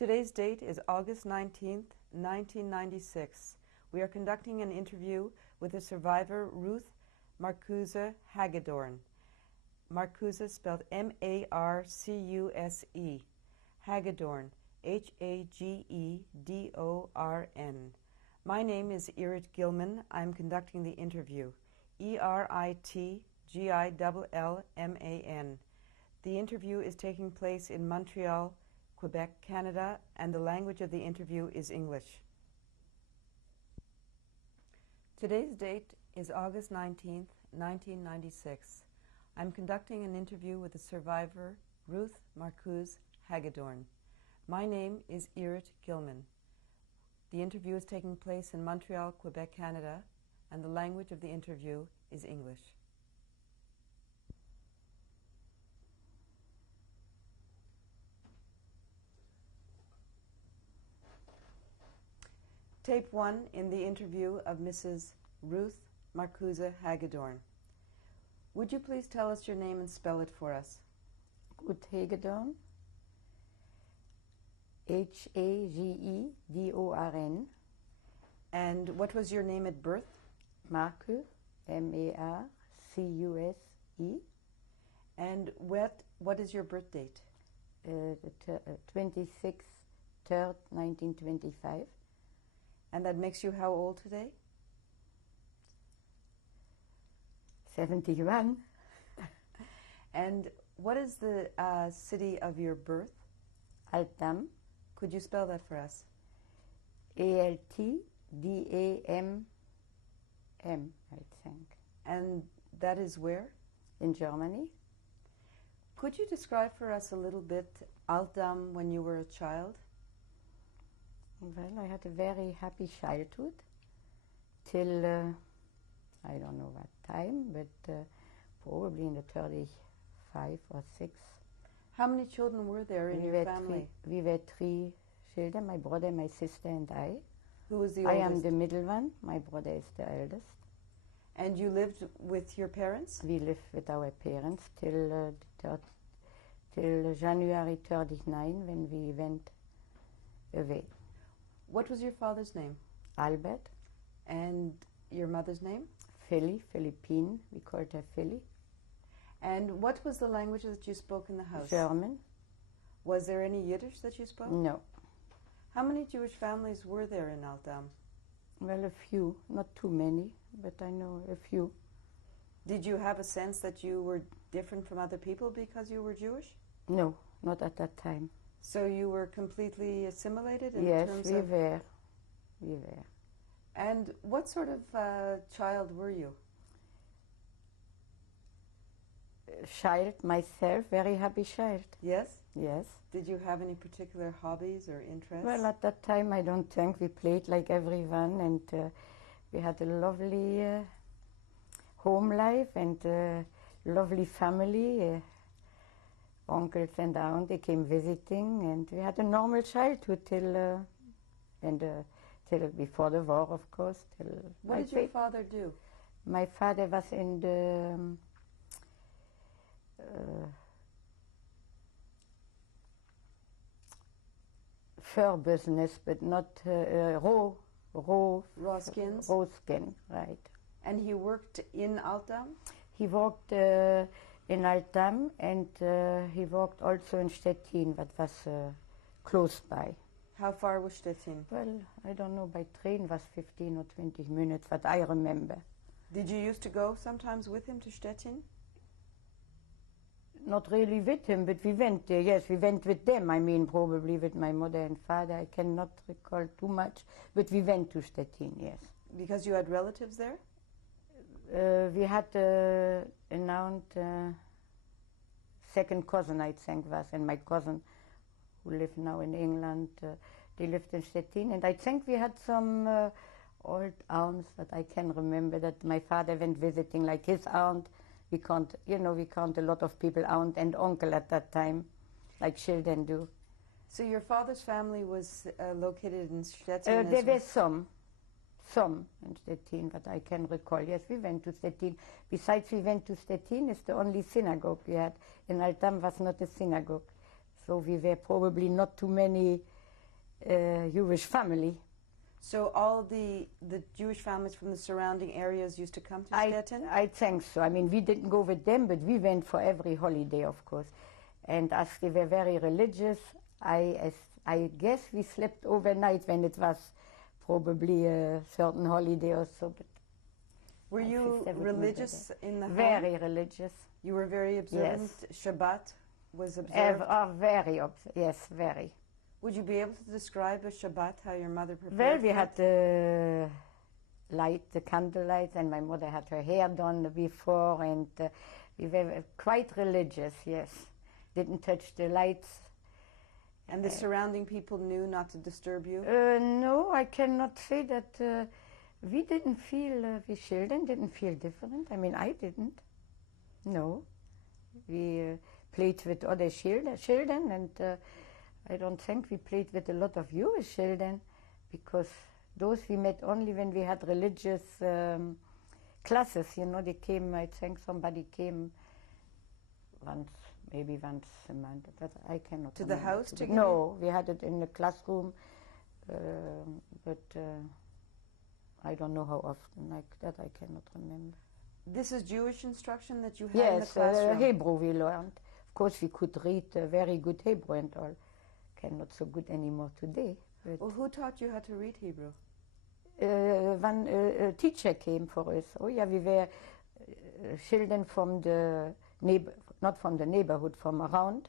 Today's date is August 19th, 1996. We are conducting an interview with the survivor Ruth Marcuse Hagedorn. Marcuse spelled M-A-R-C-U-S-E. Hagedorn, H-A-G-E-D-O-R-N. My name is Irit Gilman. I'm conducting the interview. E-R-I-T-G-I-L-L-M-A-N. The interview is taking place in Montreal, Quebec, Canada, and the language of the interview is English. Today's date is August 19th, 1996. I'm conducting an interview with the survivor, Ruth Marcuse Hagedorn. My name is Irit Gilman. The interview is taking place in Montreal, Quebec, Canada, and the language of the interview is English. Tape 1 in the interview of Mrs. Ruth Marcuse Hagedorn. Would you please tell us your name and spell it for us? Ruth Hagedorn, H-A-G-E-D-O-R-N. And what was your name at birth? Marcuse, M-A-R-C-U-S-E. And what is your birth date? 26/3, 1925. And that makes you how old today? 71. And what is the city of your birth? Altam. Could you spell that for us? A-L-T-D-A-M-M, I think. And that is where? In Germany. Could you describe for us a little bit Altam when you were a child? Well, I had a very happy childhood till, I don't know what time, but probably in the 35 or 6. How many children were there in your family? We were 3 children, my brother, my sister and I. Who was the oldest? I am the middle one, my brother is the eldest. And you lived with your parents? We lived with our parents till January 39 when we went away. What was your father's name? Albert. And your mother's name? Philippine, we called her Philly. And what was the language that you spoke in the house? German. Was there any Yiddish that you spoke? No. How many Jewish families were there in Altam? Well, a few, not too many, but I know a few. Did you have a sense that you were different from other people because you were Jewish? No, not at that time. So you were completely assimilated in terms of... Yes, we were. And what sort of child were you? Child, myself, very happy child. Yes? Yes. Did you have any particular hobbies or interests? Well, at that time I don't think we played like everyone, and we had a lovely home life and lovely family. Uncles and aunts, they came visiting, and we had a normal childhood till before the war, of course. What did your father do? My father was in the fur business, but not raw skins? Raw skin, right. And he worked in Altam? He worked in Altam, and he worked also in Stettin, that was close by. How far was Stettin? Well, I don't know, by train was 15 or 20 minutes, what I remember. Did you used to go sometimes with him to Stettin? Not really with him, but we went there, yes, we went with them, I mean, probably with my mother and father, I cannot recall too much, but we went to Stettin, yes. Because you had relatives there? We had an aunt, second cousin, I think, was, and my cousin, who live now in England, they lived in Stettin, and I think we had some old aunts that I can remember that my father went visiting, like his aunt. We can't, a lot of people, aunt and uncle at that time, like children do. So your father's family was located in Stettin? There were some in Stettin, but I can recall. Yes, we went to Stettin. Besides, we went to Stettin, it's the only synagogue we had. In Altam was not a synagogue. So we were probably not too many Jewish family. So all the Jewish families from the surrounding areas used to come to Stettin? I think so. I mean, we didn't go with them, but we went for every holiday, of course. And as they were very religious, I guess we slept overnight when it was probably a certain holiday or so. But were you religious in the home? Very religious. You were very observant? Yes. Shabbat was observed? Yes, very. Would you be able to describe a Shabbat, how your mother prepared Well, we for had it? the candlelight, and my mother had her hair done before, and we were quite religious, yes. Didn't touch the lights. And the surrounding people knew not to disturb you? No, I cannot say that we didn't feel, we children didn't feel different. I mean, I didn't. No. We played with other children, and I don't think we played with a lot of Jewish children, because those we met only when we had religious classes. You know, they came, I think somebody came maybe once a month. That I cannot To the remember. house to give No, we had it in the classroom, but I don't know how often. Like that I cannot remember. This is Jewish instruction that you had in the Yes, classroom? Hebrew we learned. Of course, we could read very good Hebrew and all. Cannot so good anymore today. But Well, who taught you how to read Hebrew? when a teacher came for us, we were children from the not from the neighborhood, from around.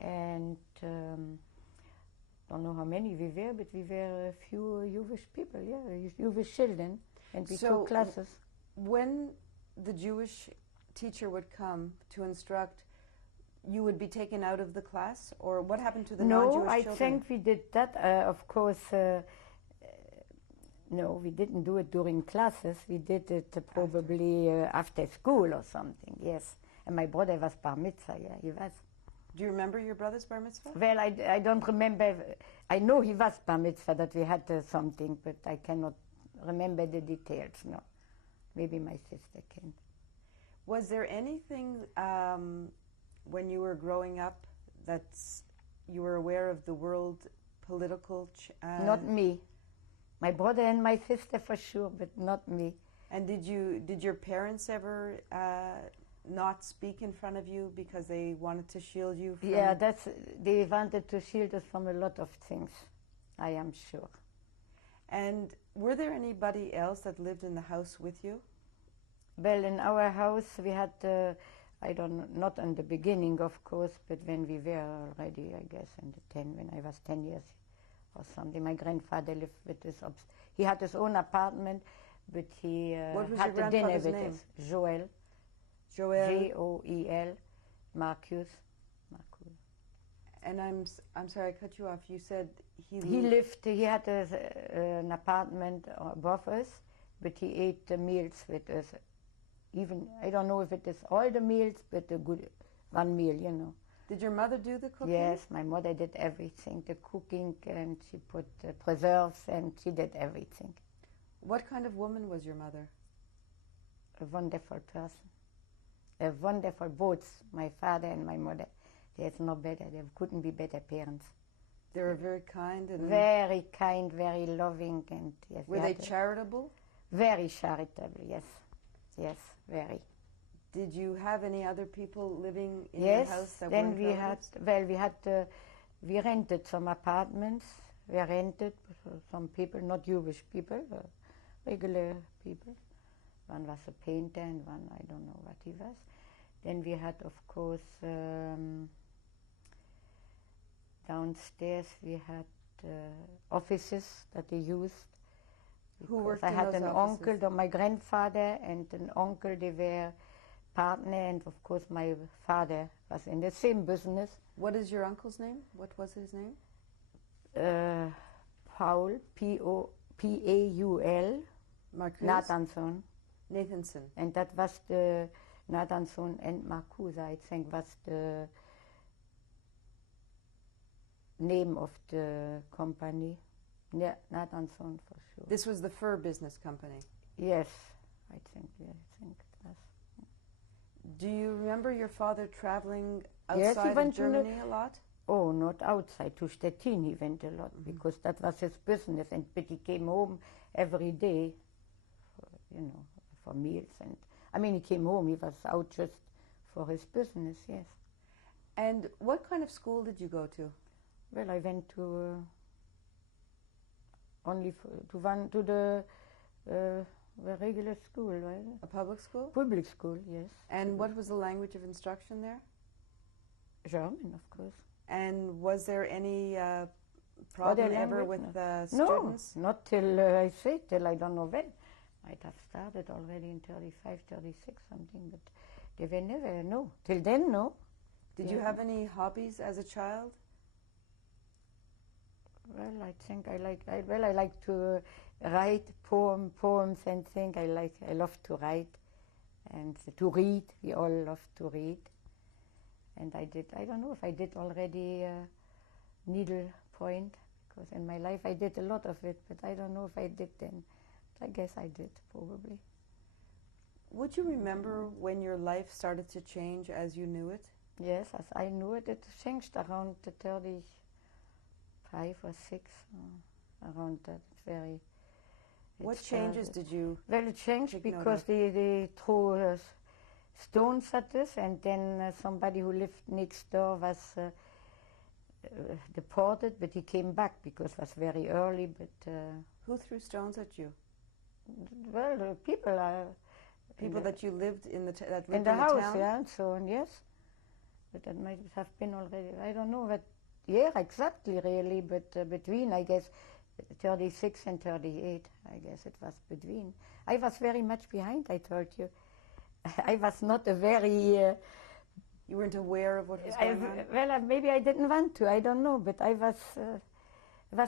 And don't know how many we were, but we were a few Jewish people, Jewish children, and we So took classes. When the Jewish teacher would come to instruct, you would be taken out of the class? Or what happened to the non-Jewish I children? think we did that, of course. No, we didn't do it during classes. We did it probably after school or something, yes. And my brother was bar mitzvah, yeah, he was. Do you remember your brother's bar mitzvah? Well, I don't remember. I know he was bar mitzvah, that we had something, but I cannot remember the details, no. Maybe my sister can. Was there anything when you were growing up that you were aware of the world political? Not me. My brother and my sister for sure, but not me. And did your parents ever not speak in front of you because they wanted to shield you from... Yeah, they wanted to shield us from a lot of things, I am sure. And were there anybody else that lived in the house with you? Well, in our house we had, I don't know, not in the beginning, of course, but when we were already, I guess, when I was 10 years or something, my grandfather lived with us. He had his own apartment, but he had the dinner with us. Joel. Joel. Joel. Marcus. And I'm sorry, I cut you off. You said he had an apartment above us, but he ate the meals with us. Even, I don't know if it is all the meals, but a good one meal, you know. Did your mother do the cooking? Yes, my mother did everything, the cooking, and she put preserves, and she did everything. What kind of woman was your mother? A wonderful person. A wonderful, both my father and my mother. There's no better, there couldn't be better parents. They were very kind and... Very kind, very loving, and yes. Were they charitable? Very charitable, yes. Yes, very. Did you have any other people living in your house that then were we rented some apartments. We rented some people, not Jewish people, regular people. One was a painter and one, I don't know what he was. Then we had, of course, downstairs we had offices that they used. Who worked I in had those an offices? uncle, my grandfather and an uncle, they were partner, and of course my father was in the same business. What is your uncle's name? What was his name? Paul, P-A-U-L, Marcus? Nathanson. And that was the Nathanson and Marcuse, I think, was the name of the company. Yeah, Nathanson for sure. This was the fur business company? Yes, I think it was. Do you remember your father traveling outside of Germany a lot? Oh, not outside. To Stettin he went a lot because that was his business. But he came home every day, for meals. And I mean, he came home. He was out just for his business. Yes. And what kind of school did you go to? Well, I went to to the regular school, right? A public school? Public school, yes. And what was the language of instruction there? German, of course. And was there any problem ever with students? No, not till I don't know when. Might have started already in 35, 36, something, but they were never, no. Till then, no. Did you have any hobbies as a child? Well, I think I like to write poems and think. I love to write and to read. We all love to read. And I don't know if I did already needlepoint, because in my life I did a lot of it, but I don't know if I did then. I guess I did, probably. Would you remember when your life started to change as you knew it? Yes, as I knew it, it changed around 35 or 6, around that. What changes did you? Well, it changed because they threw stones at us, and then somebody who lived next door was deported, but he came back because it was very early. But who threw stones at you? Well, people that you lived in the that lived in the house, town? yeah, and so on. Yes, but that might have been already. I don't know what year exactly, really, but between, I guess, 36 and 38. I guess it was between. I was very much behind. I told you, I was not a very. You weren't aware of what was going on? Well, maybe I didn't want to. I don't know, but I was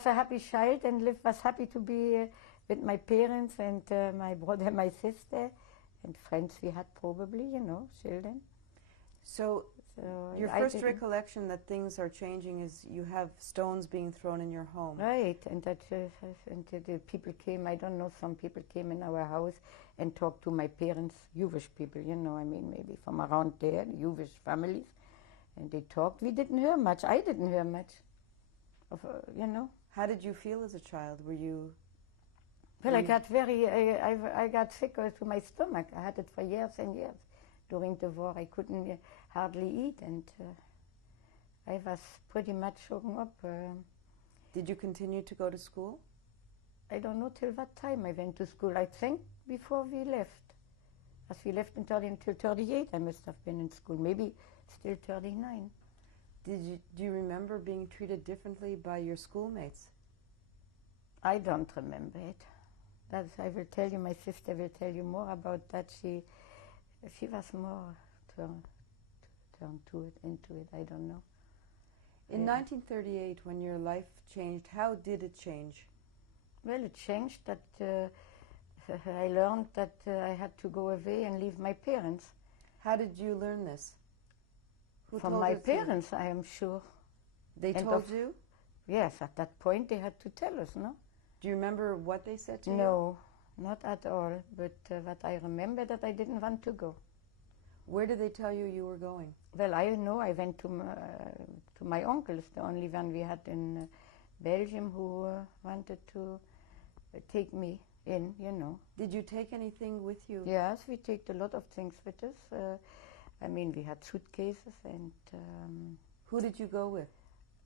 a happy child and was happy to be with my parents and my brother, my sister, and friends we had probably, children. So your first recollection that things are changing is you have stones being thrown in your home. Right, and that the people came, I don't know, some people came in our house and talked to my parents, Jewish people, maybe from around there, Jewish families, and they talked. We didn't hear much. I didn't hear much, How did you feel as a child? Were you... Well, I got sick to my stomach. I had it for years and years. During the war, I couldn't hardly eat, and I was pretty much shaken up. Did you continue to go to school? I don't know till what time I went to school. I think before we left. As we left until 38, I must have been in school. Maybe still 39. Do you remember being treated differently by your schoolmates? I don't remember it. I will tell you, my sister will tell you more about that. She was more turned into it. I don't know. In 1938, when your life changed, how did it change? Well, it changed that I learned that I had to go away and leave my parents. How did you learn this? From my parents, I am sure. They told you? Yes, at that point they had to tell us, no? Do you remember what they said to you? No, not at all. But what I remember that I didn't want to go. Where did they tell you you were going? Well, I know I went to my uncles, the only one we had in Belgium who wanted to take me in, Did you take anything with you? Yes, we took a lot of things with us. We had suitcases and... Who did you go with?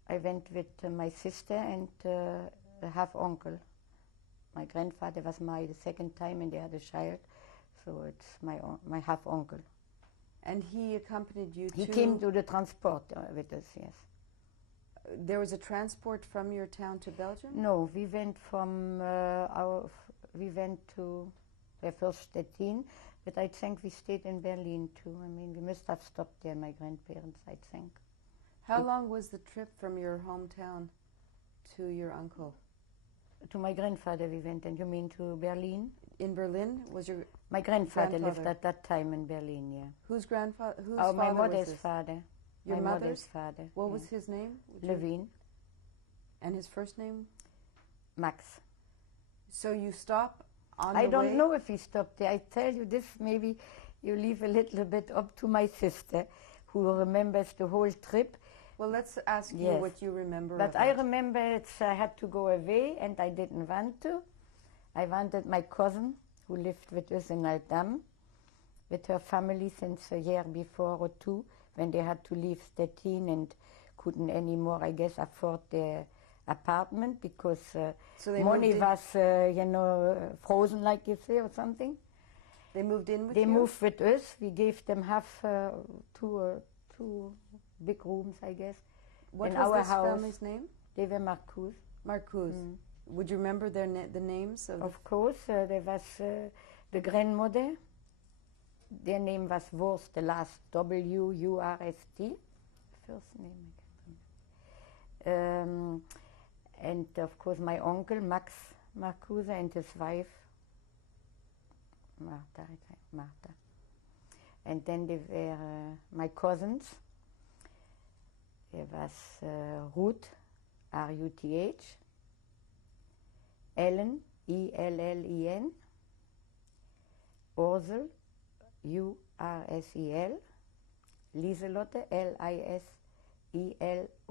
I went with my sister and a half-uncle. My grandfather was married the second time and they had a child, so it's my half-uncle. And he accompanied you He came to the transport with us, yes. There was a transport from your town to Belgium? No, we went to first Stettin, but I think we stayed in Berlin too. We must have stopped there, my grandparents, I think. How long was the trip from your hometown to your uncle? To my grandfather we went, and you mean to Berlin? In Berlin? Was your My grandfather lived at that time in Berlin, yeah. Whose grandfather? Whose father? My mother's was father. Your my mother's father. What was his name? Levine. And his first name? Max. So you stop on I the don't way? know if he stopped there. I tell you this, maybe you leave a little bit up to my sister, who remembers the whole trip. Well, let's ask you Yes. what you remember. But of I it. remember I had to go away, and I didn't want to. I wanted my cousin, who lived with us in Altam, with her family since a year before or two, when they had to leave Stettin and couldn't anymore, I guess, afford their apartment because So they money moved in- was, frozen, like you say, or something. They moved in with They you? moved with us. We gave them two big rooms, I guess. What in was our this house. family's name? They were Marcuse. Marcuse. Would you remember the names of Of course, there was the grandmother. Their name was Wurst, the last W-U-R-S-T. First name, I can't remember. And of course, my uncle, Max Marcuse, and his wife, Martha. And then there were my cousins. There was Ruth, R-U-T-H, Ellen, E-L-L-E-N, Ursel, U-R-S-E-L, Lieselotte,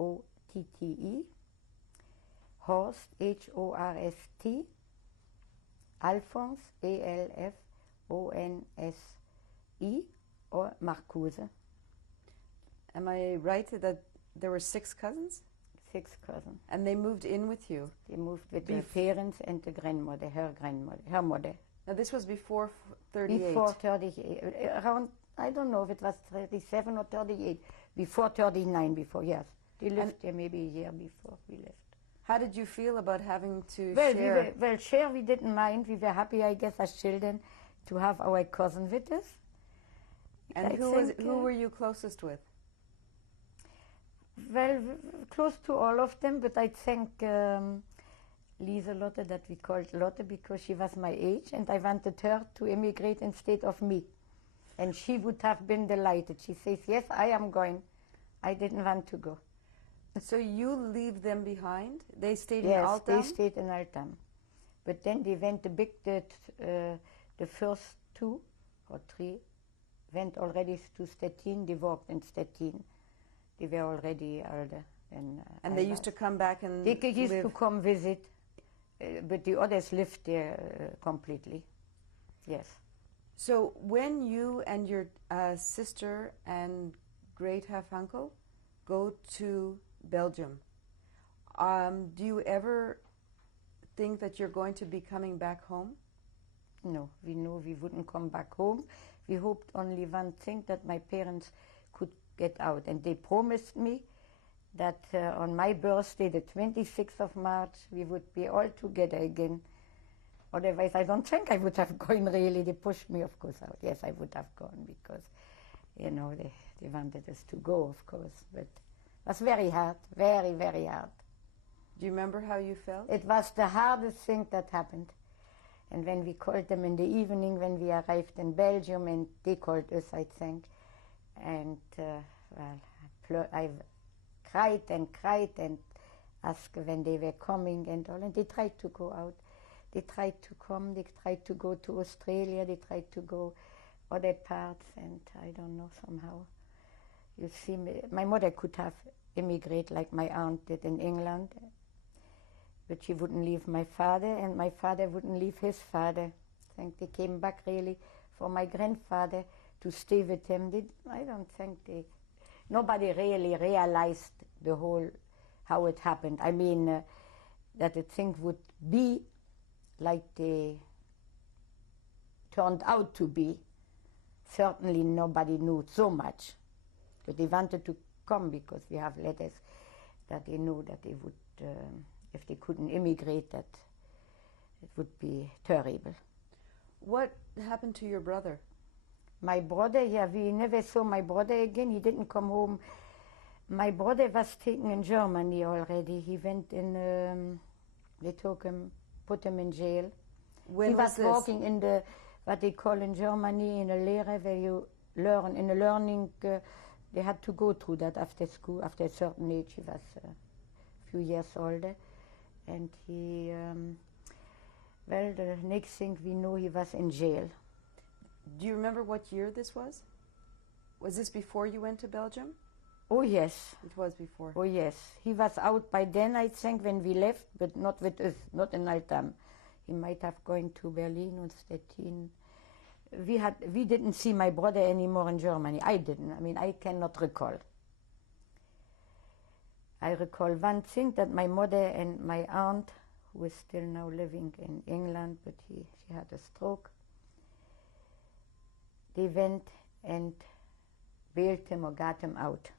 L-I-S-E-L-O-T-T-E, Horst, H-O-R-S-T, Alphonse, A-L-F-O-N-S-E, or Marcuse. Am I right that there were 6 cousins? 6 cousins. And they moved in with you? They moved with their parents and the grandmother, her mother. Now this was before 38. Before 38, around, I don't know if it was 37 or 38, before 39, yes. They lived there maybe a year before we left. How did you feel about having to Well, share? We didn't mind. We were happy, I guess, as children, to have our cousin with us. And who were you closest with? Well, close to all of them, but I think Lieselotte, that we called Lotte, because she was my age, and I wanted her to immigrate instead of me. And she would have been delighted. She says, yes, I am going. I didn't want to go. So you leave them behind? They stayed in Yes, Altam? they stayed in Altam. But then they went, the first 2 or 3 went already to Stettin. They worked in Stettin. They were already older. And they used to come back and They used live. to come visit, but the others lived there completely. Yes. So when you and your sister and great half uncle go to Belgium, do you ever think that you're going to be coming back home? No, we knew we wouldn't come back home. We hoped only one thing, that my parents could get out. And they promised me that on my birthday, the 26th of March, we would be all together again. Otherwise, I don't think I would have gone, really. They pushed me, of course, out. Yes, I would have gone because, you know, they wanted us to go, of course. But it was very hard, very, very hard. Do you remember how you felt? It was the hardest thing that happened. And when we called them in the evening, when we arrived in Belgium, and they called us, I think, and I cried and asked when they were coming and all, and they tried to go out. They tried to come, they tried to go to Australia, they tried to go other parts, and I don't know, somehow. You see, my mother could have immigrated like my aunt did in England, but she wouldn't leave my father, and my father wouldn't leave his father. I think they came back really for my grandfather to stay with him. I don't think nobody really realized the whole, how it happened. I mean, that the thing would be like they turned out to be. Certainly nobody knew so much, but they wanted to come because we have letters that they knew that they would, if they couldn't immigrate, that it would be terrible. What happened to your brother? My brother, yeah, we never saw my brother again. He didn't come home. My brother was taken in Germany already. He went in, they took him, put him in jail. When he was this? working in the, what they call in Germany, in a Lehre, where you learn, in a learning, they had to go through that after school, after a certain age. He was a few years older. And he, well, the next thing we know, he was in jail. Do you remember what year this was? Was this before you went to Belgium? Oh, yes. It was before. Oh, yes. He was out by then, I think, when we left, but not with us, not in Altam. He might have gone to Berlin or Stettin. We didn't see my brother anymore in Germany. I didn't. I mean, I cannot recall. I recall one thing, that my mother and my aunt, who is still now living in England, but she had a stroke, they went and bailed him or got him out.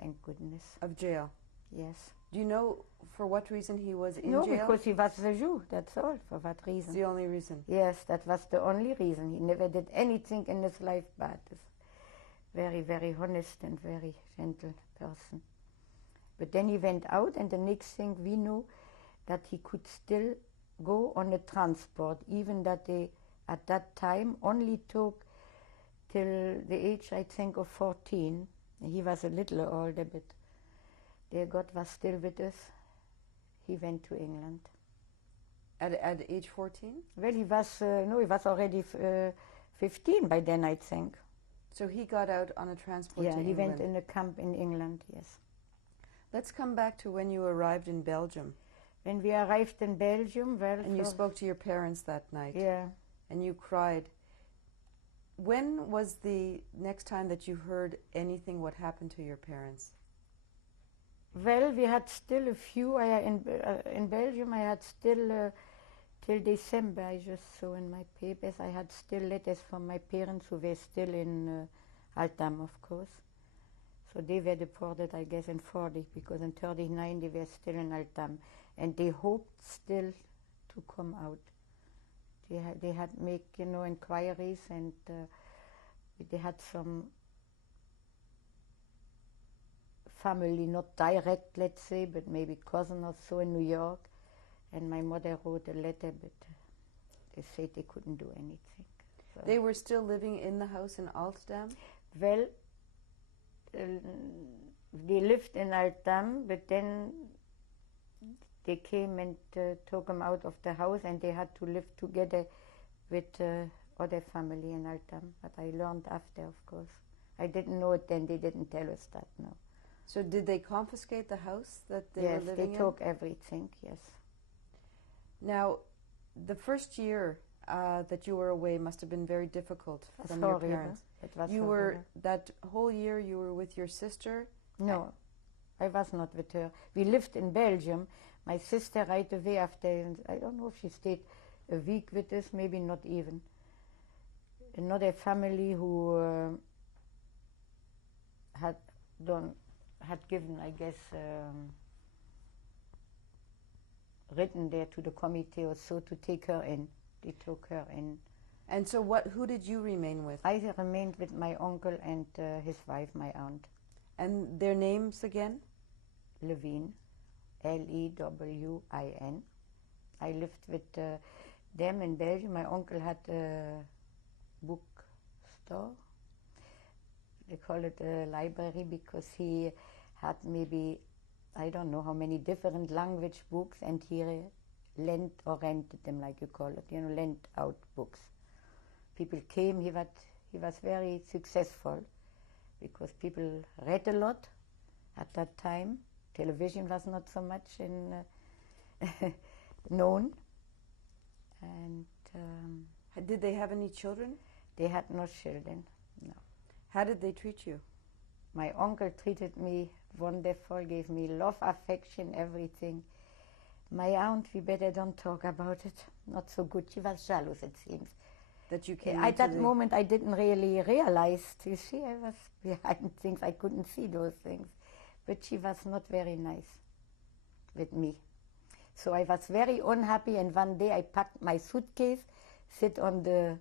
Thank goodness. Of jail. Yes. Do you know for what reason he was in No, jail? because he was a Jew, that's all, for what It's reason. the only reason. Yes, that was the only reason. He never did anything in his life bad. He's very, very honest and very gentle person. But then he went out, and the next thing we knew, that he could still go on a transport, even that they, at that time, only took till the age, I think, of 14. He was a little older, but dear God was still with us. He went to England. At age 14? Well, he was, no, he was already 15 by then, I think. So he got out on a transport Yeah, to he England. went in a camp in England, yes. Let's come back to when you arrived in Belgium. When we arrived in Belgium, well... And you spoke to your parents that night. Yeah. And you cried. When was the next time that you heard anything what happened to your parents? Well, we had still a few. In Belgium, I had still, till December, I just saw in my papers, I had still letters from my parents who were still in Altam, of course. So they were deported, I guess, in 40, because in 39 they were still in Altam. And they hoped still to come out. They had make, inquiries, and they had some family, not direct, let's say, but maybe cousin or so in New York. And my mother wrote a letter, but they said they couldn't do anything. So They were still living in the house in Altdam? well, they lived in Altam, but then they came and took them out of the house, and they had to live together with other family in Altam. But I learned after, of course. I didn't know it then. They didn't tell us that, no. So did they confiscate the house that they Yes, were living they in? took everything, yes. Now, the first year that you were away must have been very difficult It was from your horrible. parents. It was You were, horrible. that whole year you were with your sister? No, I was not with her. We lived in Belgium. My sister right away after, I don't know if she stayed a week with us, maybe not even. Another family who had given, I guess, written there to the committee or so to take her in. They took her in. And so who did you remain with? I remained with my uncle and his wife, my aunt. And their names again? Lewin, Lewin. I lived with them in Belgium. My uncle had a bookstore. They call it a library because he had maybe, I don't know how many different language books, and he lent or rented them, like you call it, lent out books. People came, he was very successful because people read a lot at that time. Television was not so much known. And Did they have any children? they had no children, no. How did they treat you? My uncle treated me wonderful, gave me love, affection, everything. My aunt, we better don't talk about it. Not so good. She was jealous, it seems. That you came At into that the- moment, I didn't really realize. You see, I was behind things. I couldn't see those things. But she was not very nice with me. So I was very unhappy, and one day I packed my suitcase, sit on the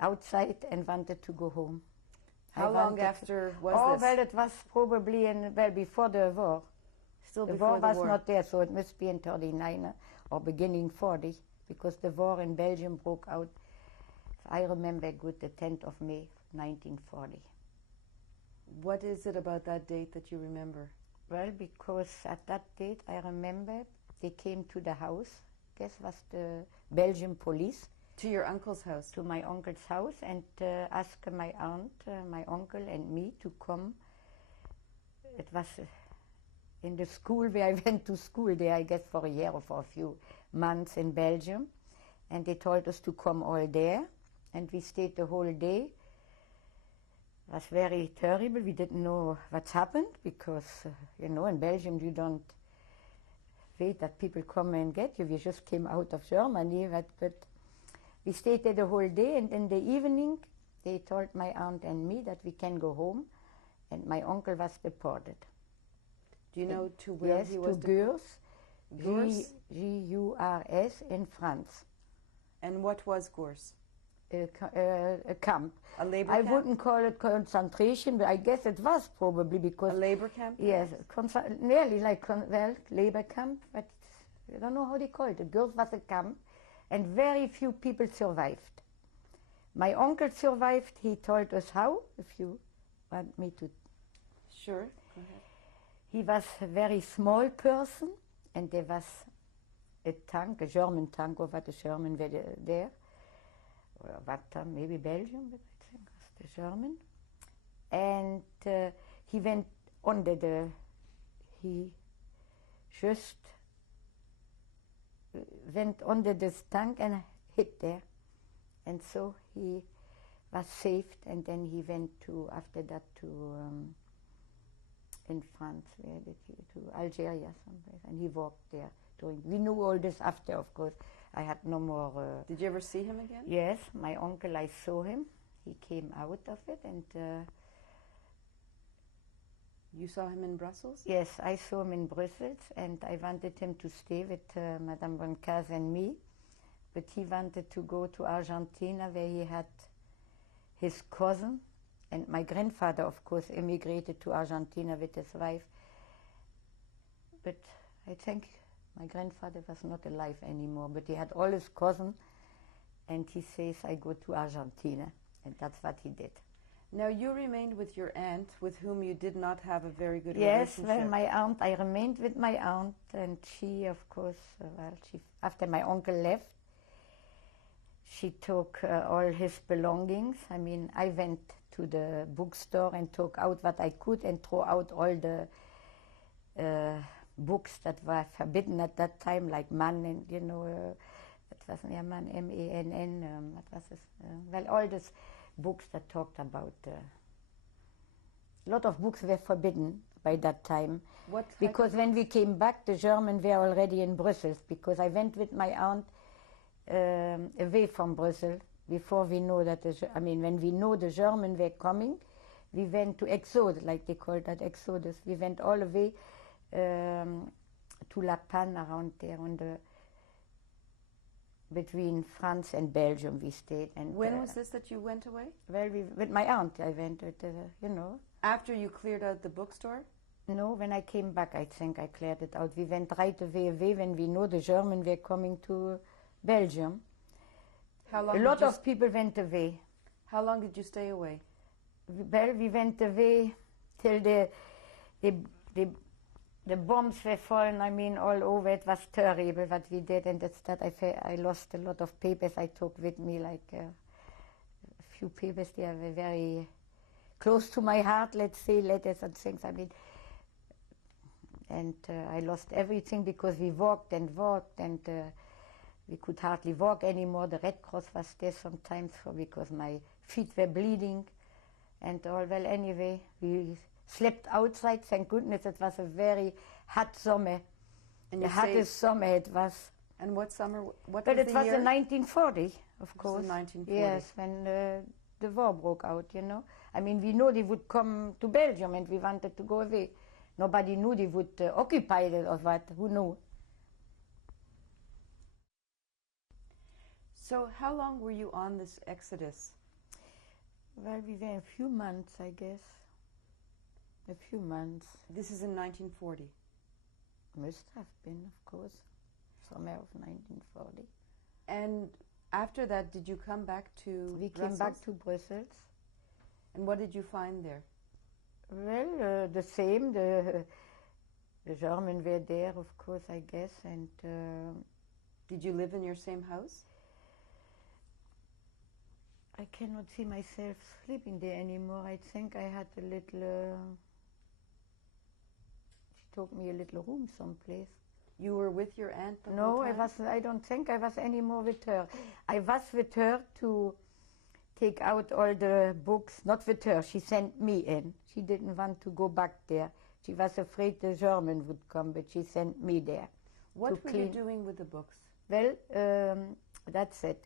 outside, and wanted to go home. I How long wanted after was oh, this? well, it was probably before the war. Still The before war the was war. not there, so it must be in 39 or beginning 40, because the war in Belgium broke out, I remember good, the 10th of May, 1940. What is it about that date that you remember? Well, because at that date, I remember they came to the house, guess was the Belgian police, To your uncle's house? to my uncle's house, and asked my aunt, my uncle, and me to come it was in the school where I went to school there, I guess for a year or for a few months in Belgium. And they told us to come all there. And we stayed the whole day. It was very terrible. We didn't know what's happened because, in Belgium you don't wait that people come and get you. We just came out of Germany, but we stayed there the whole day. And in the evening, they told my aunt and me that we can go home. And my uncle was deported. Do you know to where yes, he was to Gurs, Gurs? G-U-R-S, in France. And what was Gurs? A camp. A labor I camp? wouldn't call it concentration, but I guess it was probably because... A labor camp? Yes, nearly like, labor camp, but I don't know how they call it. Gurs was a camp, and very few people survived. My uncle survived. He told us how, if you want me to... Sure, go ahead. He was a very small person, and there was a tank, a German tank over the German were there. Or what time, maybe Belgium, but I think it was the German. And he went under he just went under this tank and hit there. And so he was saved, and then he went after that to in France, where did he, to Algeria someplace, and he walked there. We knew all this after, of course. I had no more... Did you ever see him again? Yes, my uncle, I saw him. He came out of it, and... You saw him in Brussels? Yes, I saw him in Brussels, and I wanted him to stay with Madame Boncaz and me, but he wanted to go to Argentina, where he had his cousin, and my grandfather, of course, emigrated to Argentina with his wife. But I think my grandfather was not alive anymore, but he had all his cousins, and he says, I go to Argentina, and that's what he did. Now, you remained with your aunt, with whom you did not have a very good yes, relationship. Yes, well, my aunt, I remained with my aunt, and she, of course, after my uncle left, she took all his belongings. I mean, I went to the bookstore and took out what I could and threw out all the books that were forbidden at that time, like Mann and, what was it, Mann, M-A-N-N, what was this? Well, all these books that talked about, a lot of books were forbidden by that time. Because when we came back, the Germans were already in Brussels, because I went with my aunt away from Brussels before we know that, when we know the Germans were coming, we went to Exode, like they called that, Exodus. We went all the way to La Panne, around there on between France and Belgium we stayed. And when was this that you went away? Well, with my aunt I went, with, After you cleared out the bookstore? No, when I came back, I think I cleared it out. We went right away when we know the Germans were coming to Belgium. How long? A lot of people went away. How long did you stay away? Well, we went away till the bombs were falling, all over. It was terrible what we did, and that's that. I lost a lot of papers I took with me, like a few papers. They were very close to my heart, let's say, letters and things. And I lost everything because we walked, and we could hardly walk anymore. The Red Cross was there sometimes because my feet were bleeding and all. Well, anyway, we slept outside, thank goodness. It was a very hot summer. And the hottest summer it was. And what summer? What but was it the was year? in 1940, of course. In 1940. Yes, when the war broke out, we know they would come to Belgium and we wanted to go away. Nobody knew they would occupy it or what. Who knew? So how long were you on this exodus? Well, we were a few months, I guess. A few months. This is in 1940? Must have been, of course. Summer of 1940. And after that, did you come back to We Brussels? came back to Brussels. And what did you find there? Well, the same. The Germans were there, of course, I guess. And did you live in your same house? I cannot see myself sleeping there anymore. I think I had a little took me a little room someplace. You were with your aunt the No, whole I time? I don't think I was anymore with her. I was with her to take out all the books, not with her, she sent me in. She didn't want to go back there. She was afraid the German would come, but she sent me there. What to were you clean. doing with the books? Well, that's it.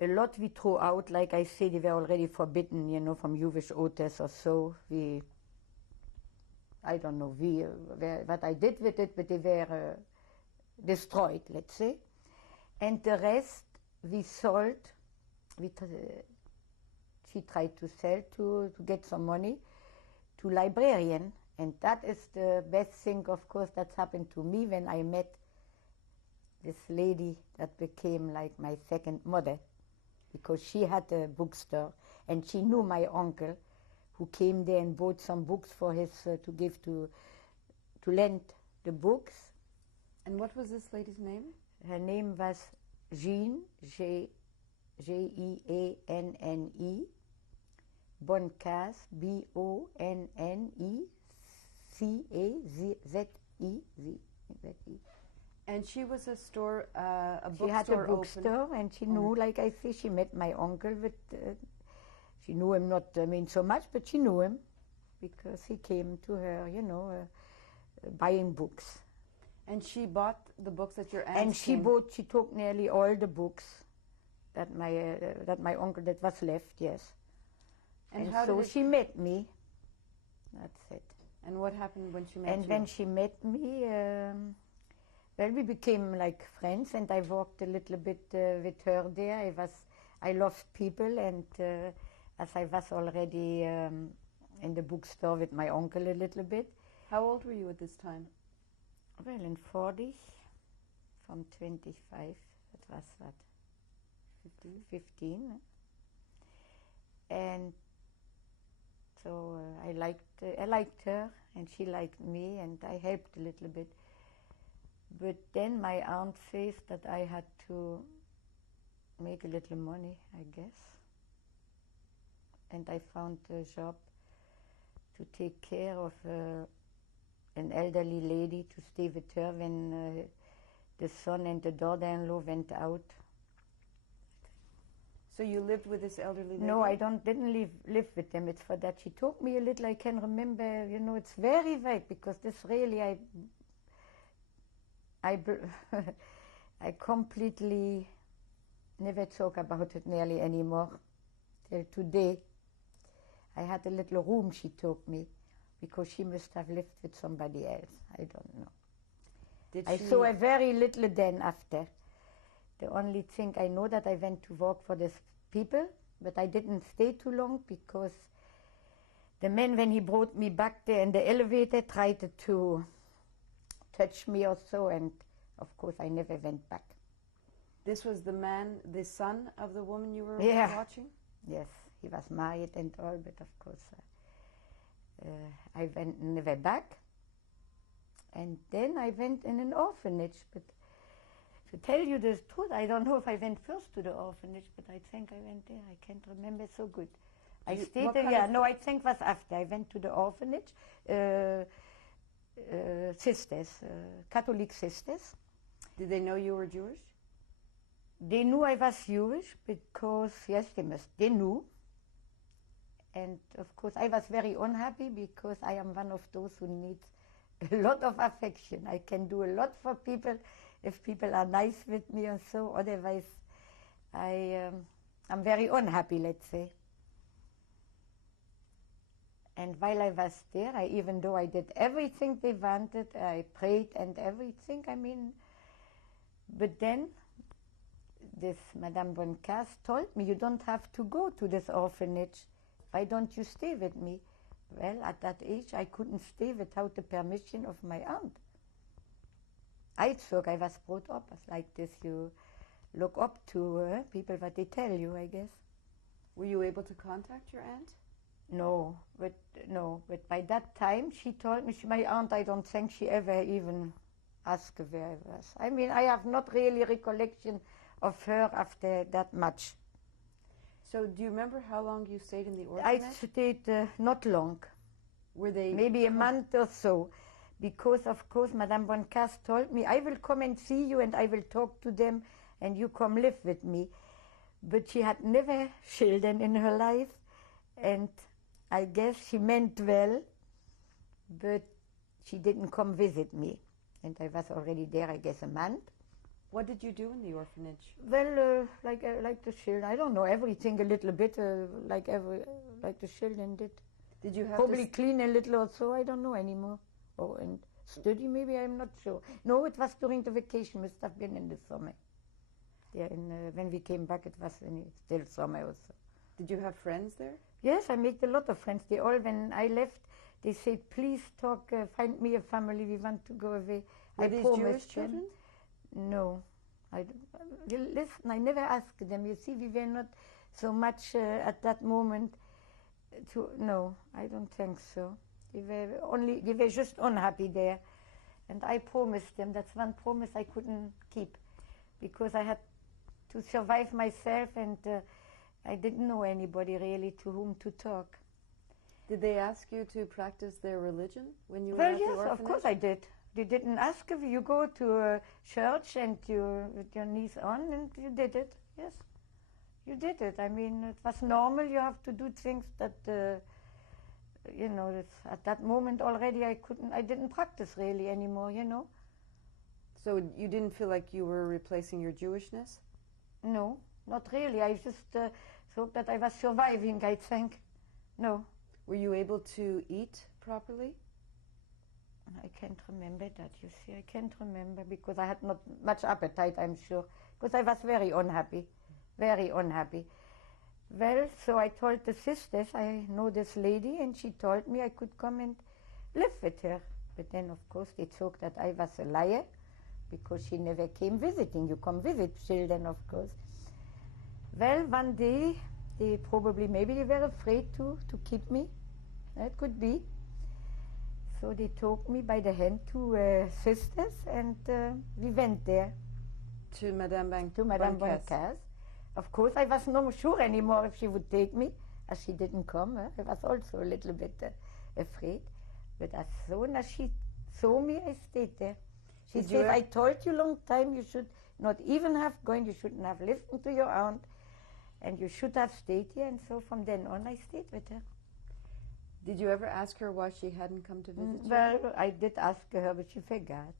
A lot we threw out, like I say, they were already forbidden, you know, from Jewish authors or so. I don't know what I did with it, but they were destroyed, let's say. And the rest we sold. She tried to sell to get some money to librarian. And that is the best thing, of course, that's happened to me when I met this lady that became like my second mother, because she had a bookstore and she knew my uncle who came there and bought some books for his to give to lend the books. And what was this lady's name? Her name was Jeanne, Jeanne, Boncaze, Bonnecaze. And she was a store, a She had a bookstore bookstore, open. and she knew, like I say, she met my uncle with. She knew him not, I mean, so much, but she knew him because he came to her, you know, buying books. And she bought the books that your aunt And she took nearly all the books that my uncle that was left, yes. And And how so did it, she met me. That's it. and what happened when she met And you? when she met me, well, we became like friends, and I worked a little bit with her there. I loved people, and as I was already in the bookstore with my uncle a little bit. How old were you at this time? Well, in 40, from 25, that was what? 15. And so I liked her, and she liked me, and I helped a little bit. But then my aunt says that I had to make a little money, I guess. And I found a job to take care of an elderly lady, to stay with her when the son and the daughter-in-law went out. So you lived with this elderly lady? No, I didn't live with them. It's for that she took me a little. I can remember, you know, it's very vague because this really I completely never talk about it nearly anymore till today. I had a little room she took me because she must have lived with somebody else. I don't know. I saw her very little then after. The only thing I know that I went to work for these people, but I didn't stay too long because the man, when he brought me back there in the elevator, tried to touch me or so, and of course I never went back. This was the man, the son of the woman you were Yeah. watching? Yes, he was married and all, but of course I went never back. And then I went in an orphanage, but to tell you the truth, I don't know if I went first to the orphanage, but I think I went there. I can't remember so good. I stayed there, yeah, no, I think it was after. I went to the orphanage, sisters, Catholic sisters. Did they know you were Jewish? They knew I was Jewish because, yes, they knew. And of course, I was very unhappy because I am one of those who needs a lot of affection. I can do a lot for people if people are nice with me and so. Otherwise, I'm very unhappy, let's say. And while I was there, even though I did everything they wanted, I prayed and everything, I mean, but then this Madame Boncaze told me, you don't have to go to this orphanage. Why don't you stay with me? Well, at that age, I couldn't stay without the permission of my aunt. I thought I was brought up as like this. You look up to people, what they tell you, I guess. Were you able to contact your aunt? No, but by that time, she told me, my aunt, I don't think she ever even asked where I was. I mean, I have not really recollection of her after that much. So do you remember how long you stayed in the I orphanage? stayed not long, Were they maybe a month or so, because of course Madame Boncasse told me, I will come and see you and I will talk to them and you come live with me. But she had never children in her life, and I guess she meant well, but she didn't come visit me. And I was already there, I guess, a month. What did you do in the orphanage? Well, like the children, I don't know, everything a little bit, like the children did. Did you have Probably clean a little or so, I don't know anymore. Oh, and study maybe, I'm not sure. No, it was during the vacation, must have been in the summer. Yeah, when we came back, it was still summer also. Did you have friends there? Yes, I made a lot of friends. They all, when I left, they said, please talk, find me a family, we want to go away. Were I these promised Jewish them. children? No. Listen, I never asked them. You see, we were not so much at that moment no, I don't think so. They were just unhappy there. And I promised them, that's one promise I couldn't keep, because I had to survive myself, and I didn't know anybody really to whom to talk. Did they ask you to practice their religion when you were Well, at the yes, orphanage? of course I did. They didn't ask if you go to a church and you with your knees on, and you did it. Yes, you did it. I mean, it was normal. You have to do things that, you know, at that moment already I didn't practice really anymore, you know. So you didn't feel like you were replacing your Jewishness? No, not really. I just thought that I was surviving, I think. No. Were you able to eat properly? I can't remember that, you see. I can't remember, because I had not much appetite, I'm sure, because I was very unhappy, very unhappy. Well, so I told the sisters, I know this lady, and she told me I could come and live with her. But then, of course, they thought that I was a liar, because she never came visiting. You come visit children, of course. Well, one day, maybe they were afraid to keep me. It could be. So they took me by the hand to sisters, and we went there. To Madame Boncasse. Of course, I was not sure anymore if she would take me, as she didn't come. I was also a little bit afraid. But as soon as she saw me, I stayed there. She said, I told you long time you should not even have gone, you shouldn't have listened to your aunt, and you should have stayed here. And so from then on, I stayed with her. Did you ever ask her why she hadn't come to visit you? Well, I did ask her, but she forgot.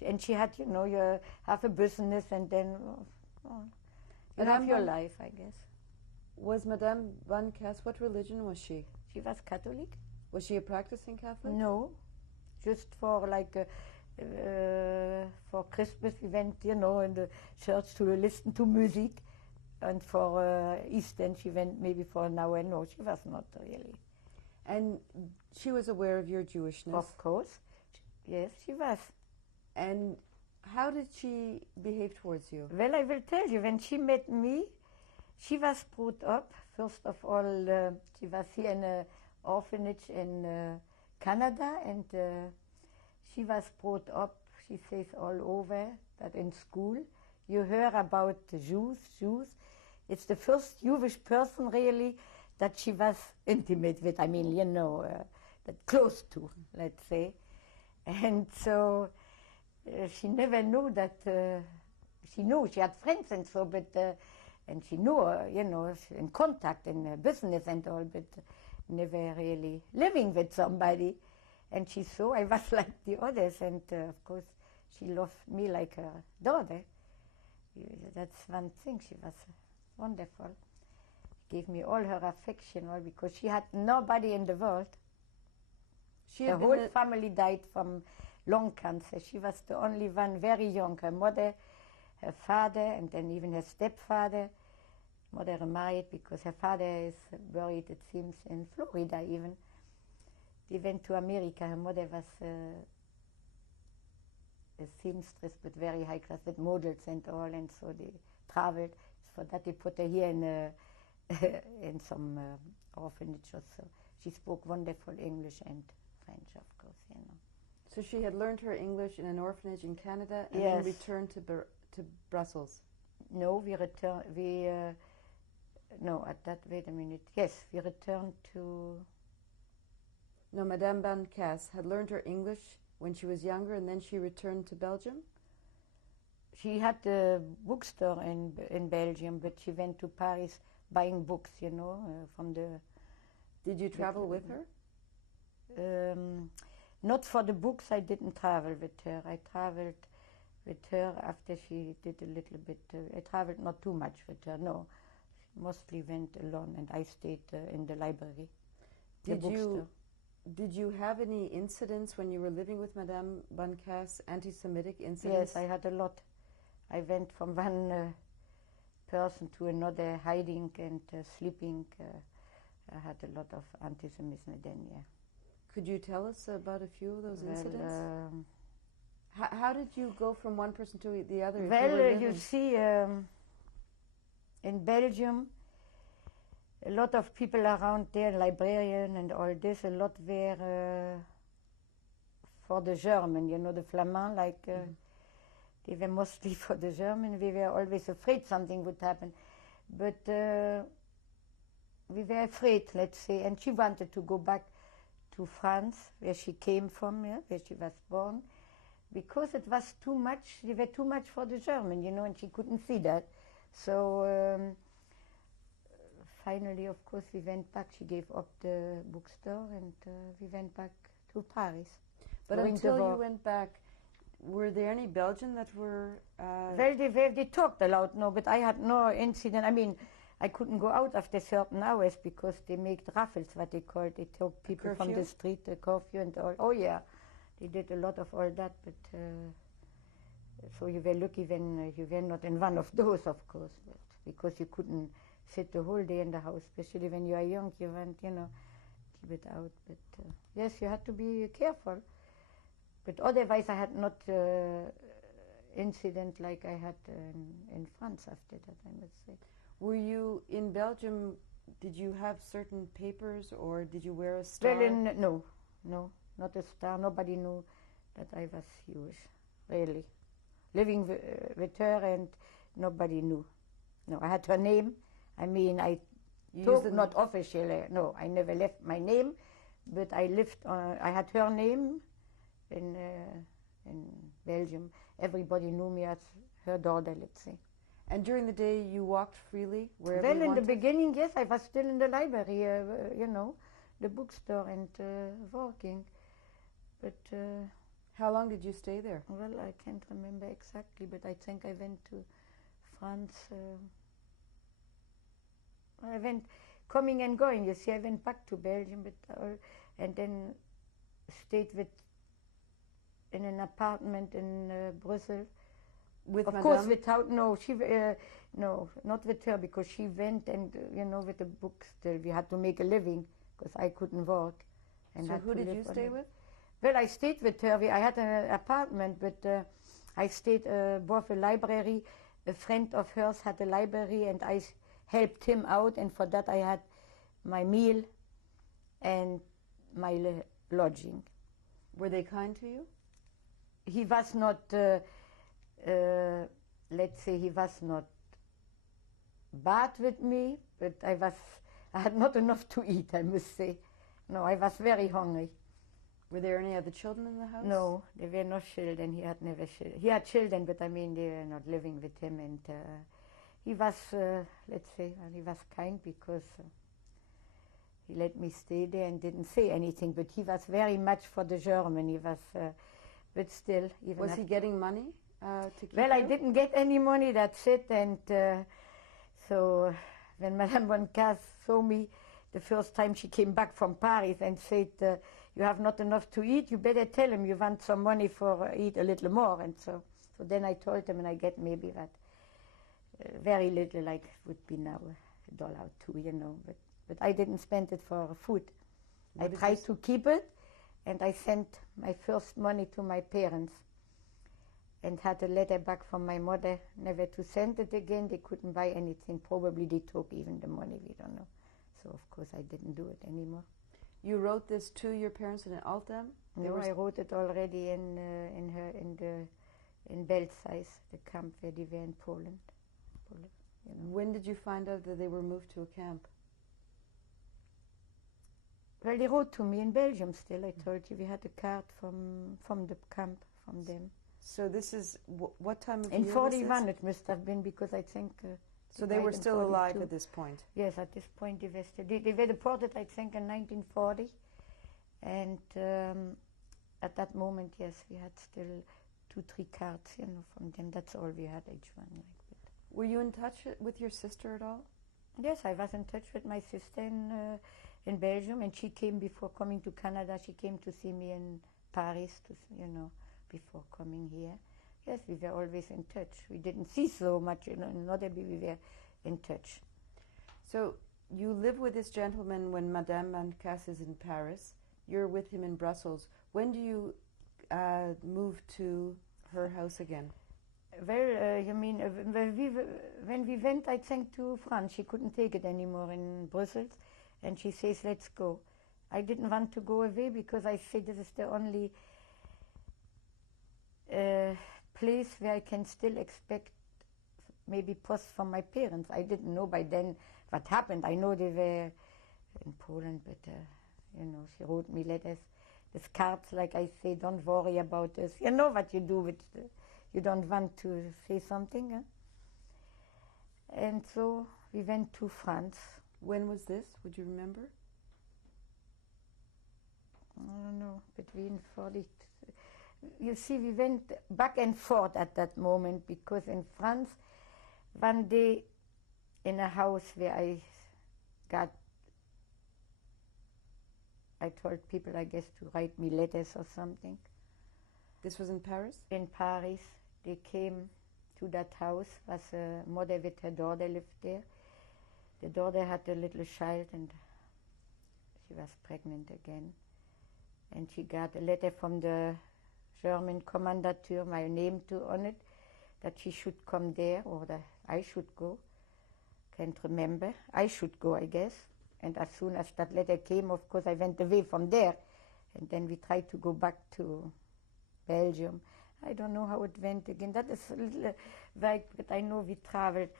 And she had, you know, you have a business, and then you have your life, I guess. Was Madame Boncasse, what religion was she? She was Catholic. Was she a practicing Catholic? No, just for for Christmas we went, you know, in the church to listen to music, and for Easter she went maybe for an hour. No, she was not really. And she was aware of your Jewishness? Of course, yes, she was. And how did she behave towards you? Well, I will tell you, when she met me, she was brought up, first of all, she was here in an orphanage in Canada, and she was brought up, she says, all over, that in school, you hear about the Jews. It's the first Jewish person, really, that she was intimate with, I mean, you know, that close to, let's say. And so she never knew that, she knew she had friends and so, but, and she knew, you know, in contact in business and all, but never really living with somebody. And she saw I was like the others, and of course she loved me like her daughter. That's one thing, she was wonderful. Gave me all her affection, all because she had nobody in the world. Her whole family died from lung cancer. She was the only one, very young. Her mother, her father, and then even her stepfather. Mother remarried because her father is buried, it seems, in Florida even. They went to America. Her mother was a seamstress, but very high class, with models and all, and so they traveled. For that they put her here in in some orphanage or so. She spoke wonderful English and French, of course, you know. So she had learned her English in an orphanage in Canada and yes. then returned to Brussels. No, we returned. No, at that. Wait a minute. Yes, we returned to. No, Madame Boncasse had learned her English when she was younger, and then she returned to Belgium? She had a bookstore in Belgium, but she went to Paris buying books, you know, from the... Did you travel with her? Not for the books, I didn't travel with her. I traveled with her after she did a little bit. I traveled not too much with her, no. She mostly went alone, and I stayed in the library, the bookstore. Did you have any incidents when you were living with Madame Boncasse, anti-Semitic incidents? Yes, I had a lot. I went from one person to another, hiding and sleeping. I had a lot of anti-Semitism then, yeah. Could you tell us about a few of those incidents? How did you go from one person to the other? Well, you see, in Belgium, a lot of people around there, librarian and all this, a lot were for the German, you know, the Flamand, like they were mostly for the German. We were always afraid something would happen. But we were afraid, let's say, and she wanted to go back to France, where she came from, yeah, where she was born, because it was too much, they were too much for the German, you know, and she couldn't see that. So finally, of course, we went back. She gave up the bookstore, and we went back to Paris. But until you went back, were there any Belgian that were... Well, they talked a lot, no, but I had no incident. I mean, I couldn't go out after certain hours because they make raffles, what they call it. They took people from the street, the curfew and all. Oh, yeah, they did a lot of all that, but so you were lucky when you were not in one of those, of course, but because you couldn't sit the whole day in the house, especially when you are young, you want, you know, keep it out. But yes, you had to be careful. But otherwise, I had not incident like I had in France after that, I must say. Were you in Belgium, did you have certain papers or did you wear a star? Well, no, not a star. Nobody knew that I was Jewish, really. Living with her and nobody knew. No, I had her name. I mean, I took not officially, no, I never left my name, but I lived, I had her name in Belgium. Everybody knew me as her daughter, let's say. And during the day, you walked freely wherever well, you wanted? In the beginning, yes, I was still in the library, you know, the bookstore and working. But how long did you stay there? Well, I can't remember exactly, but I think I went to France. I went coming and going. You see, I went back to Belgium, but and then stayed in an apartment in Brussels. With of Madame? Course, without no, not with her, because she went and you know, with the books still we had to make a living because I couldn't work. And so who did you stay with? Well, I stayed with her. I had an apartment, but I stayed above a library. A friend of hers had a library, and I helped him out, and for that I had my meal and my lodging. Were they kind to you? He was not. Let's say he was not bad with me, but I had not enough to eat, I must say. No, I was very hungry. Were there any other children in the house? No, there were no children. He had never children. He had children, but I mean they were not living with him. And he was, let's say, he was kind because he let me stay there and didn't say anything. But he was very much for the German. He was, but still, even. Was he getting money? To keep well, you? I didn't get any money, that's it. And so when Madame Boncasse saw me the first time she came back from Paris and said, you have not enough to eat, you better tell him you want some money for eat a little more. And so then I told him, and I get maybe that very little, like would be now $1 or $2, you know. But I didn't spend it for food. I tried to keep it, and I sent my first money to my parents. And had a letter back from my mother, never to send it again. They couldn't buy anything. Probably they took even the money, we don't know. So of course I didn't do it anymore. You wrote this to your parents in Altem? No, I wrote it already in Belzais, the camp where they were in Poland. You know. When did you find out that they were moved to a camp? Well, they wrote to me in Belgium still. I told you we had a card from the camp, from them. So this is, what time of In year 41 was it must have been, because I think... this? So they were died in still alive 42. at this point. Yes, at this point they were still... They were deported, I think, in 1940. And at that moment, yes, we had still 2-3 cards, you know, from them. That's all we had, each one. Like that. Were you in touch with your sister at all? Yes, I was in touch with my sister in Belgium, and she came before coming to Canada. She came to see me in Paris, you know, before coming here. Yes, we were always in touch. We didn't see so much, you know, not that we were in touch. So you live with this gentleman when Madame Van Casse is in Paris. You're with him in Brussels. When do you move to her house again? Well, you mean, when we went, I think, to France, she couldn't take it anymore in Brussels, and she says, let's go. I didn't want to go away because I said this is the only place where I can still expect maybe post from my parents. I didn't know by then what happened. I know they were in Poland, but, you know, she wrote me letters, these cards, like I say, don't worry about this. You know what you do with you don't want to say something. Huh? And so we went to France. When was this? Would you remember? I don't know, between 40... You see, we went back and forth at that moment, because in France, one day in a house where I told people, I guess, to write me letters or something. This was in Paris? In Paris. They came to that house, was a mother with her daughter lived there. The daughter had a little child, and she was pregnant again. And she got a letter from the German commandateur, my name on it, that she should come there, or that I should go. Can't remember. I should go, I guess. And as soon as that letter came, of course, I went away from there. And then we tried to go back to Belgium. I don't know how it went again. That is a little vague, but I know we traveled.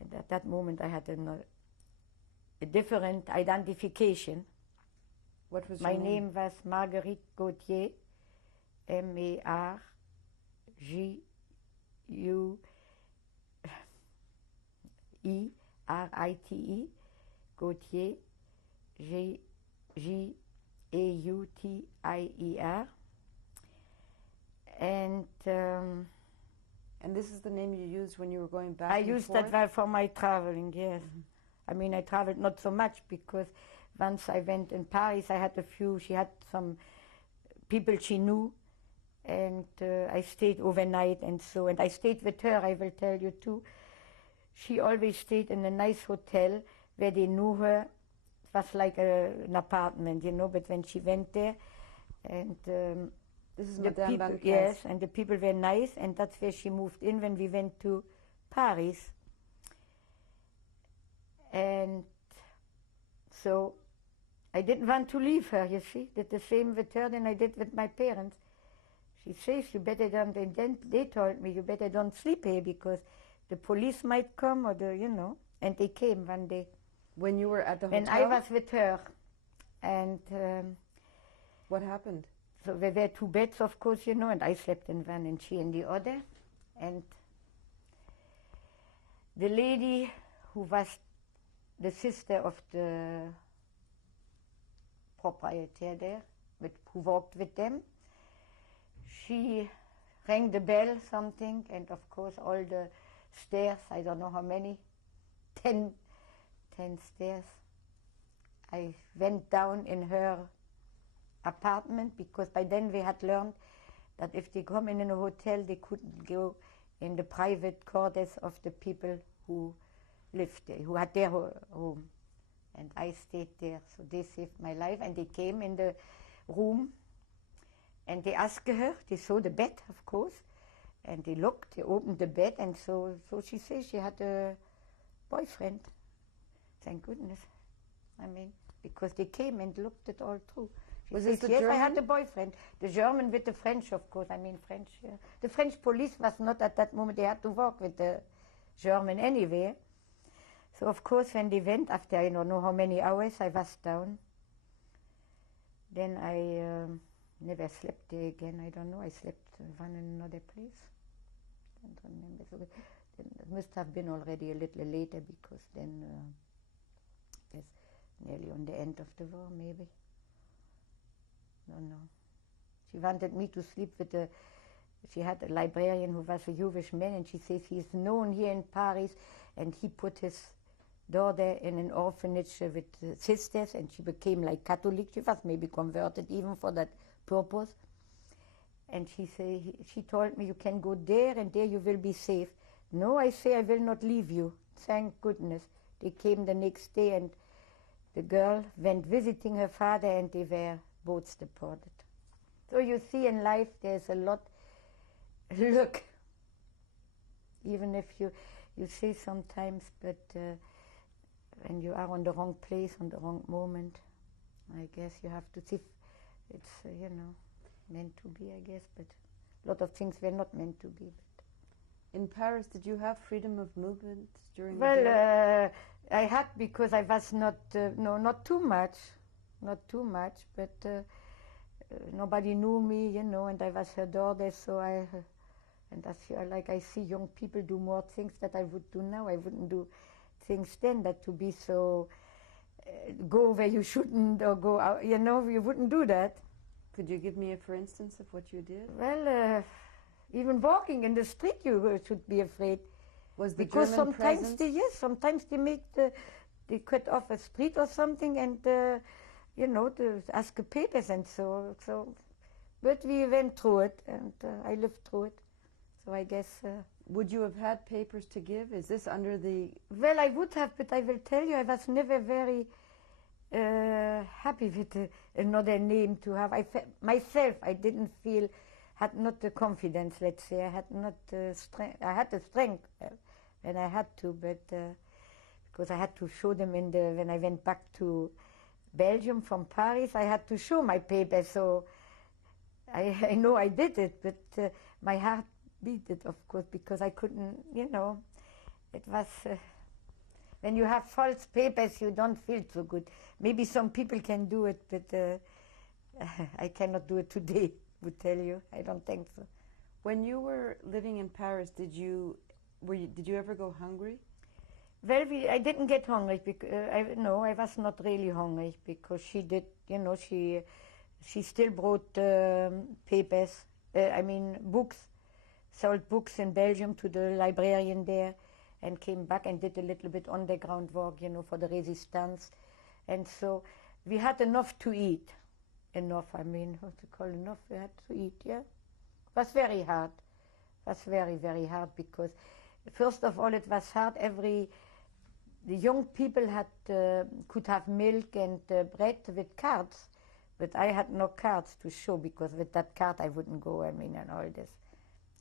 And at that moment, I had a different identification. What was my your name? name was Marguerite Gauthier, Marguerite, Gauthier, Gautier. And this is the name you used when you were going back I and used forth? that for my traveling, yes. I mean, I traveled not so much, because once I went in Paris, I had she had some people she knew, and I stayed overnight, and I stayed with her, I will tell you too. She always stayed in a nice hotel where they knew her. It was like an apartment, you know, but when she went there, and this is the Madame people, Van Casse. yes, and the people were nice, and that's where she moved in when we went to Paris. And so I didn't want to leave her, you see. Did the same with her than I did with my parents. She says, you better don't, and then they told me, you better don't sleep here, because the police might come, or you know. And they came one day. When you were at the hotel? When I was with her. And what happened? so there were 2 beds, of course, you know, and I slept in one and she in the other. And the lady who was the sister of the proprietor there, who worked with them, she rang the bell, something, and of course all the stairs, I don't know how many, 10 stairs. I went down in her apartment, because by then we had learned that if they come in a hotel, they couldn't go in the private quarters of the people who lived there, who had their home. And I stayed there, so they saved my life. And they came in the room, and they asked her, they saw the bed, of course, and they looked, they opened the bed, and so she says she had a boyfriend. Thank goodness. I mean, because they came and looked it all through. She Was says, this the yes, German? I had a boyfriend. The German with the French, of course. I mean, French. The French police was not at that moment. They had to work with the German anyway. So, of course, when they went, after I don't know how many hours, I was down. Then I never slept there again. I don't know. I slept one in another place. Don't remember. So then it must have been already a little later because then it was nearly on the end of the war, maybe. Don't know. She wanted me to sleep with a. She had a librarian who was a Jewish man, and she says he's known here in Paris, and he put his daughter in an orphanage with sisters, and she became like Catholic. She was maybe converted even for that purpose. And she told me, you can go there, and there you will be safe. No, I say, I will not leave you. Thank goodness. They came the next day, and the girl went visiting her father, and they were both deported. So you see, in life there's a lot. Look, even if you say sometimes, but when you are on the wrong place, on the wrong moment, I guess you have to see. It's meant to be, I guess, but a lot of things were not meant to be. But in Paris, did you have freedom of movement during the well, day? I had, because I was not too much, but nobody knew me, and I was her daughter, so and I feel like I see young people do more things that I would do now. I wouldn't do things then, that to be so go where you shouldn't or go out, you wouldn't do that. Could you give me a for instance of what you did? Well, even walking in the street you should be afraid. Was the because German sometimes presence? sometimes they cut off a street or something, and to ask papers and so. But we went through it, and I lived through it. So I guess. Would you have had papers to give? Is this under the? Well, I would have, but I will tell you, I was never very happy with another name to have. Myself, I didn't feel, had not the confidence. Let's say I had not the strength. I had the strength when I had to, but because I had to show them when I went back to Belgium from Paris, I had to show my papers. So I know I did it, but my heart beat it, of course, because I couldn't, it was, when you have false papers, you don't feel so good. Maybe some people can do it, but I cannot do it today, would tell you. I don't think so. When you were living in Paris, did you ever go hungry? Well, I didn't get hungry, because, I was not really hungry, because she did, she still brought papers, books, sold books in Belgium to the librarian there, and came back and did a little bit underground work, for the resistance. And so we had enough to eat. Enough, what to call enough, we had to eat, yeah. It was very hard. It was very, very hard, because first of all it was hard. The young people could have milk and bread with cards, but I had no cards to show, because with that card I wouldn't go, and all this.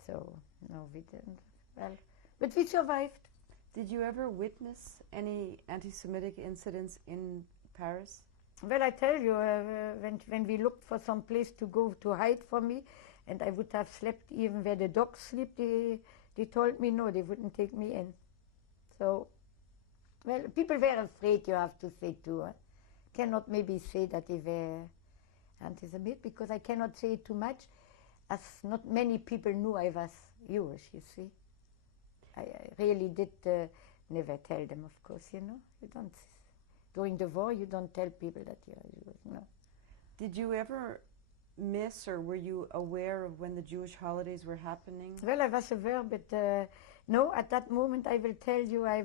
So, no, we didn't. Well, but we survived. Did you ever witness any anti-Semitic incidents in Paris? Well, I tell you, when we looked for some place to go to hide from me, and I would have slept even where the dogs sleep, they told me no, they wouldn't take me in. So, well, people were afraid, you have to say too. Cannot maybe say that they were anti-Semitic, because I cannot say too much, as not many people knew I was Jewish, you see. I really did never tell them, of course, You don't, during the war, you don't tell people that you are Jewish, no. Did you ever miss, or were you aware of when the Jewish holidays were happening? Well, I was aware, but no, at that moment, I will tell you, I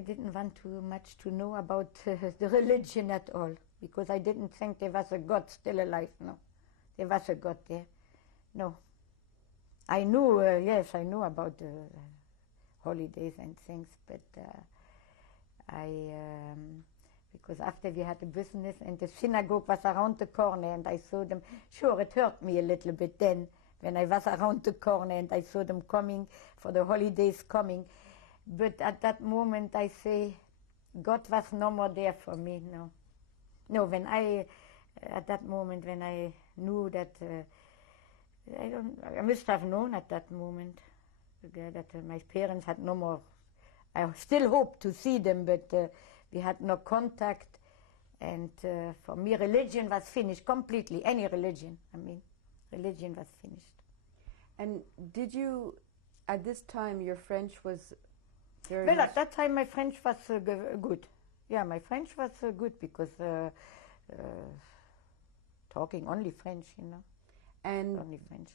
didn't want too much to know about the religion at all, because I didn't think there was a God still alive, no. There was a God there, no. I knew, yes, I knew about the holidays and things, but because after we had the business and the synagogue was around the corner, and I saw them, sure, it hurt me a little bit then, when I was around the corner and I saw them coming, for the holidays coming. But at that moment I say, God was no more there for me, no. No, at that moment when I knew that, I must have known at that moment that my parents had no more. I still hoped to see them, but we had no contact. And for me, religion was finished completely. Any religion, I mean, religion was finished. And did you, at this time, your French was very Well, much... at that time, my French was good. Yeah, my French was good because talking only French, you know. And only French.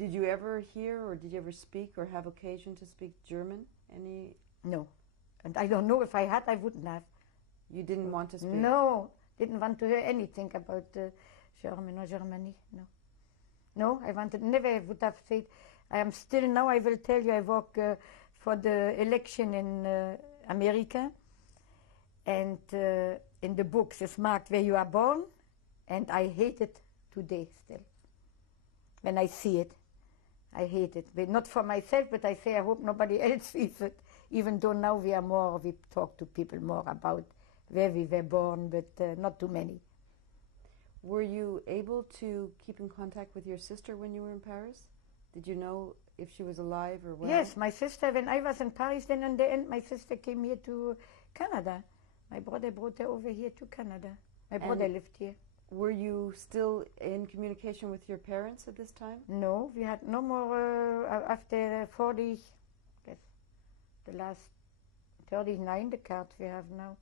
did you ever hear or did you ever speak or have occasion to speak German? Any? No. And I don't know if I had, I wouldn't have. You didn't want to speak? No, didn't want to hear anything about German or Germany, no. No, I wanted, never would have said. I am still now, I will tell you, I work for the election in America, and in the books it's marked where you are born, and I hate it today still. When I see it, I hate it. But not for myself, but I say I hope nobody else sees it, even though now we talk to people more about where we were born, but not too many. Were you able to keep in contact with your sister when you were in Paris? Did you know if she was alive or well? Yes, my sister, when I was in Paris, then in the end my sister came here to Canada. My brother brought her over here to Canada. My brother lived here. Were you still in communication with your parents at this time? No, we had no more after 40, guess, the last 39, the card we have now.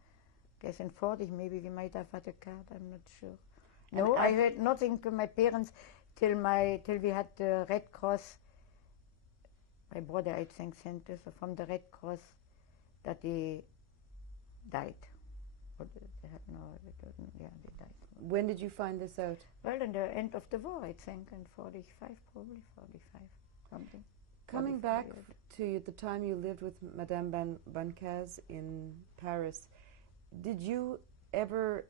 Guess in 40 maybe we might have had a card, I'm not sure. No, I heard nothing from my parents till we had the Red Cross. My brother, I think, sent us from the Red Cross that he died. Or they had no, yeah, they died. When did you find this out? Well, in the end of the war, I think, in 45, probably 45, something. Coming back to the time you lived with Madame Bancaz in Paris, did you ever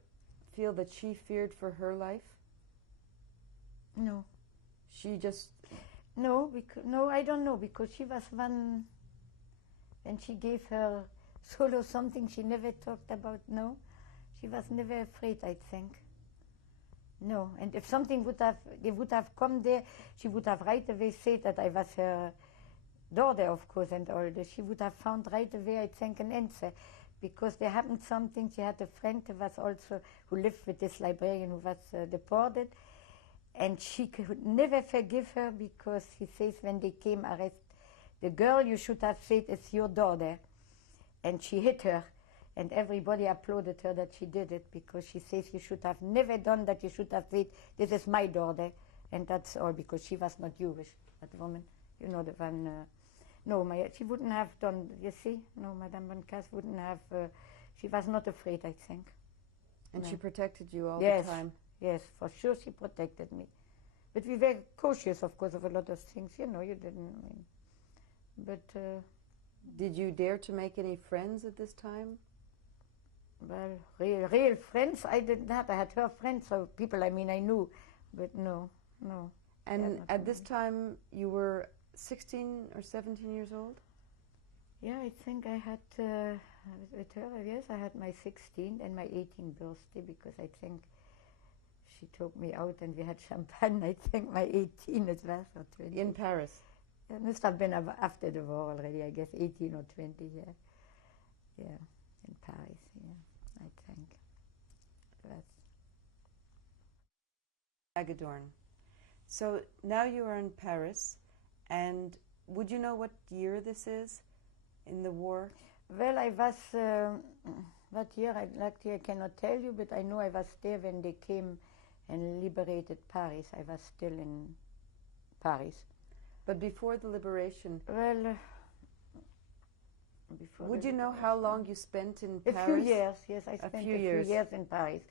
feel that she feared for her life? No. She just... No, no, I don't know, because she was one, when she gave her solo something she never talked about, no. She was never afraid, I think. No, and if something they would have come there, she would have right away said that I was her daughter, of course, and all this. She would have found right away, I think, an answer. Because there happened something, she had a friend who lived with this librarian who was deported, and she could never forgive her because he says when they came arrest the girl, you should have said it's your daughter, and she hit her, and everybody applauded her that she did it because she says you should have never done that, you should have said this is my daughter, and that's all because she was not Jewish, that woman, you know, the one. No, she wouldn't have done, you see? No, Madame Bancaz wouldn't have, she was not afraid, I think. And no. She protected you all the time? Yes, for sure she protected me. But we were cautious, of course, of a lot of things, you know, you didn't, I mean. But... did you dare to make any friends at this time? Well, real friends, I did not. I had her friends, so people, I mean, I knew, but no. And at this time, you were 16 or 17 years old? Yeah, I think I had, with her, yes, I had my 16th and my 18th birthday because I think she took me out and we had champagne, I think my 18 as well, or 20. In Paris? It must have been after the war already, I guess, 18 or 20, yeah. Yeah, in Paris, yeah, I think. That's Hagedorn. So now you are in Paris, and would you know what year this is in the war? Well, I was, what year, I cannot tell you, but I know I was there when they came and liberated Paris. I was still in Paris. But before the liberation? Well, before would you know how long you spent in Paris? A few years, yes, I spent a few years in Paris.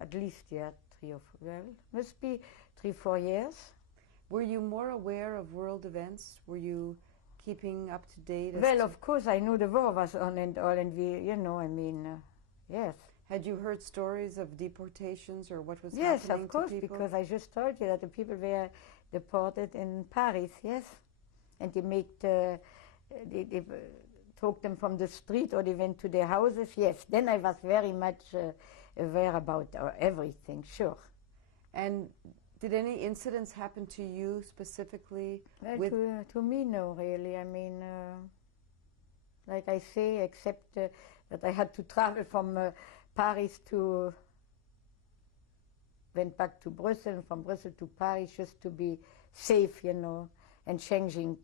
At least, yeah, 3 or 4, well, must be 3, 4 years. Were you more aware of world events? Were you keeping up to date? Well, of course, I knew the war was on and all, and we, you know, I mean, yes. Had you heard stories of deportations or what was yes, happening of course, to people? Because I just told you that the people were deported in Paris, yes. And they they took them from the street or they went to their houses, yes. Then I was very much aware about everything, sure. And did any incidents happen to you specifically? Well, to me, no, really. I mean, like I say, except that I had to travel from Paris to went back to Brussels, and from Brussels to Paris, just to be safe, you know, and changing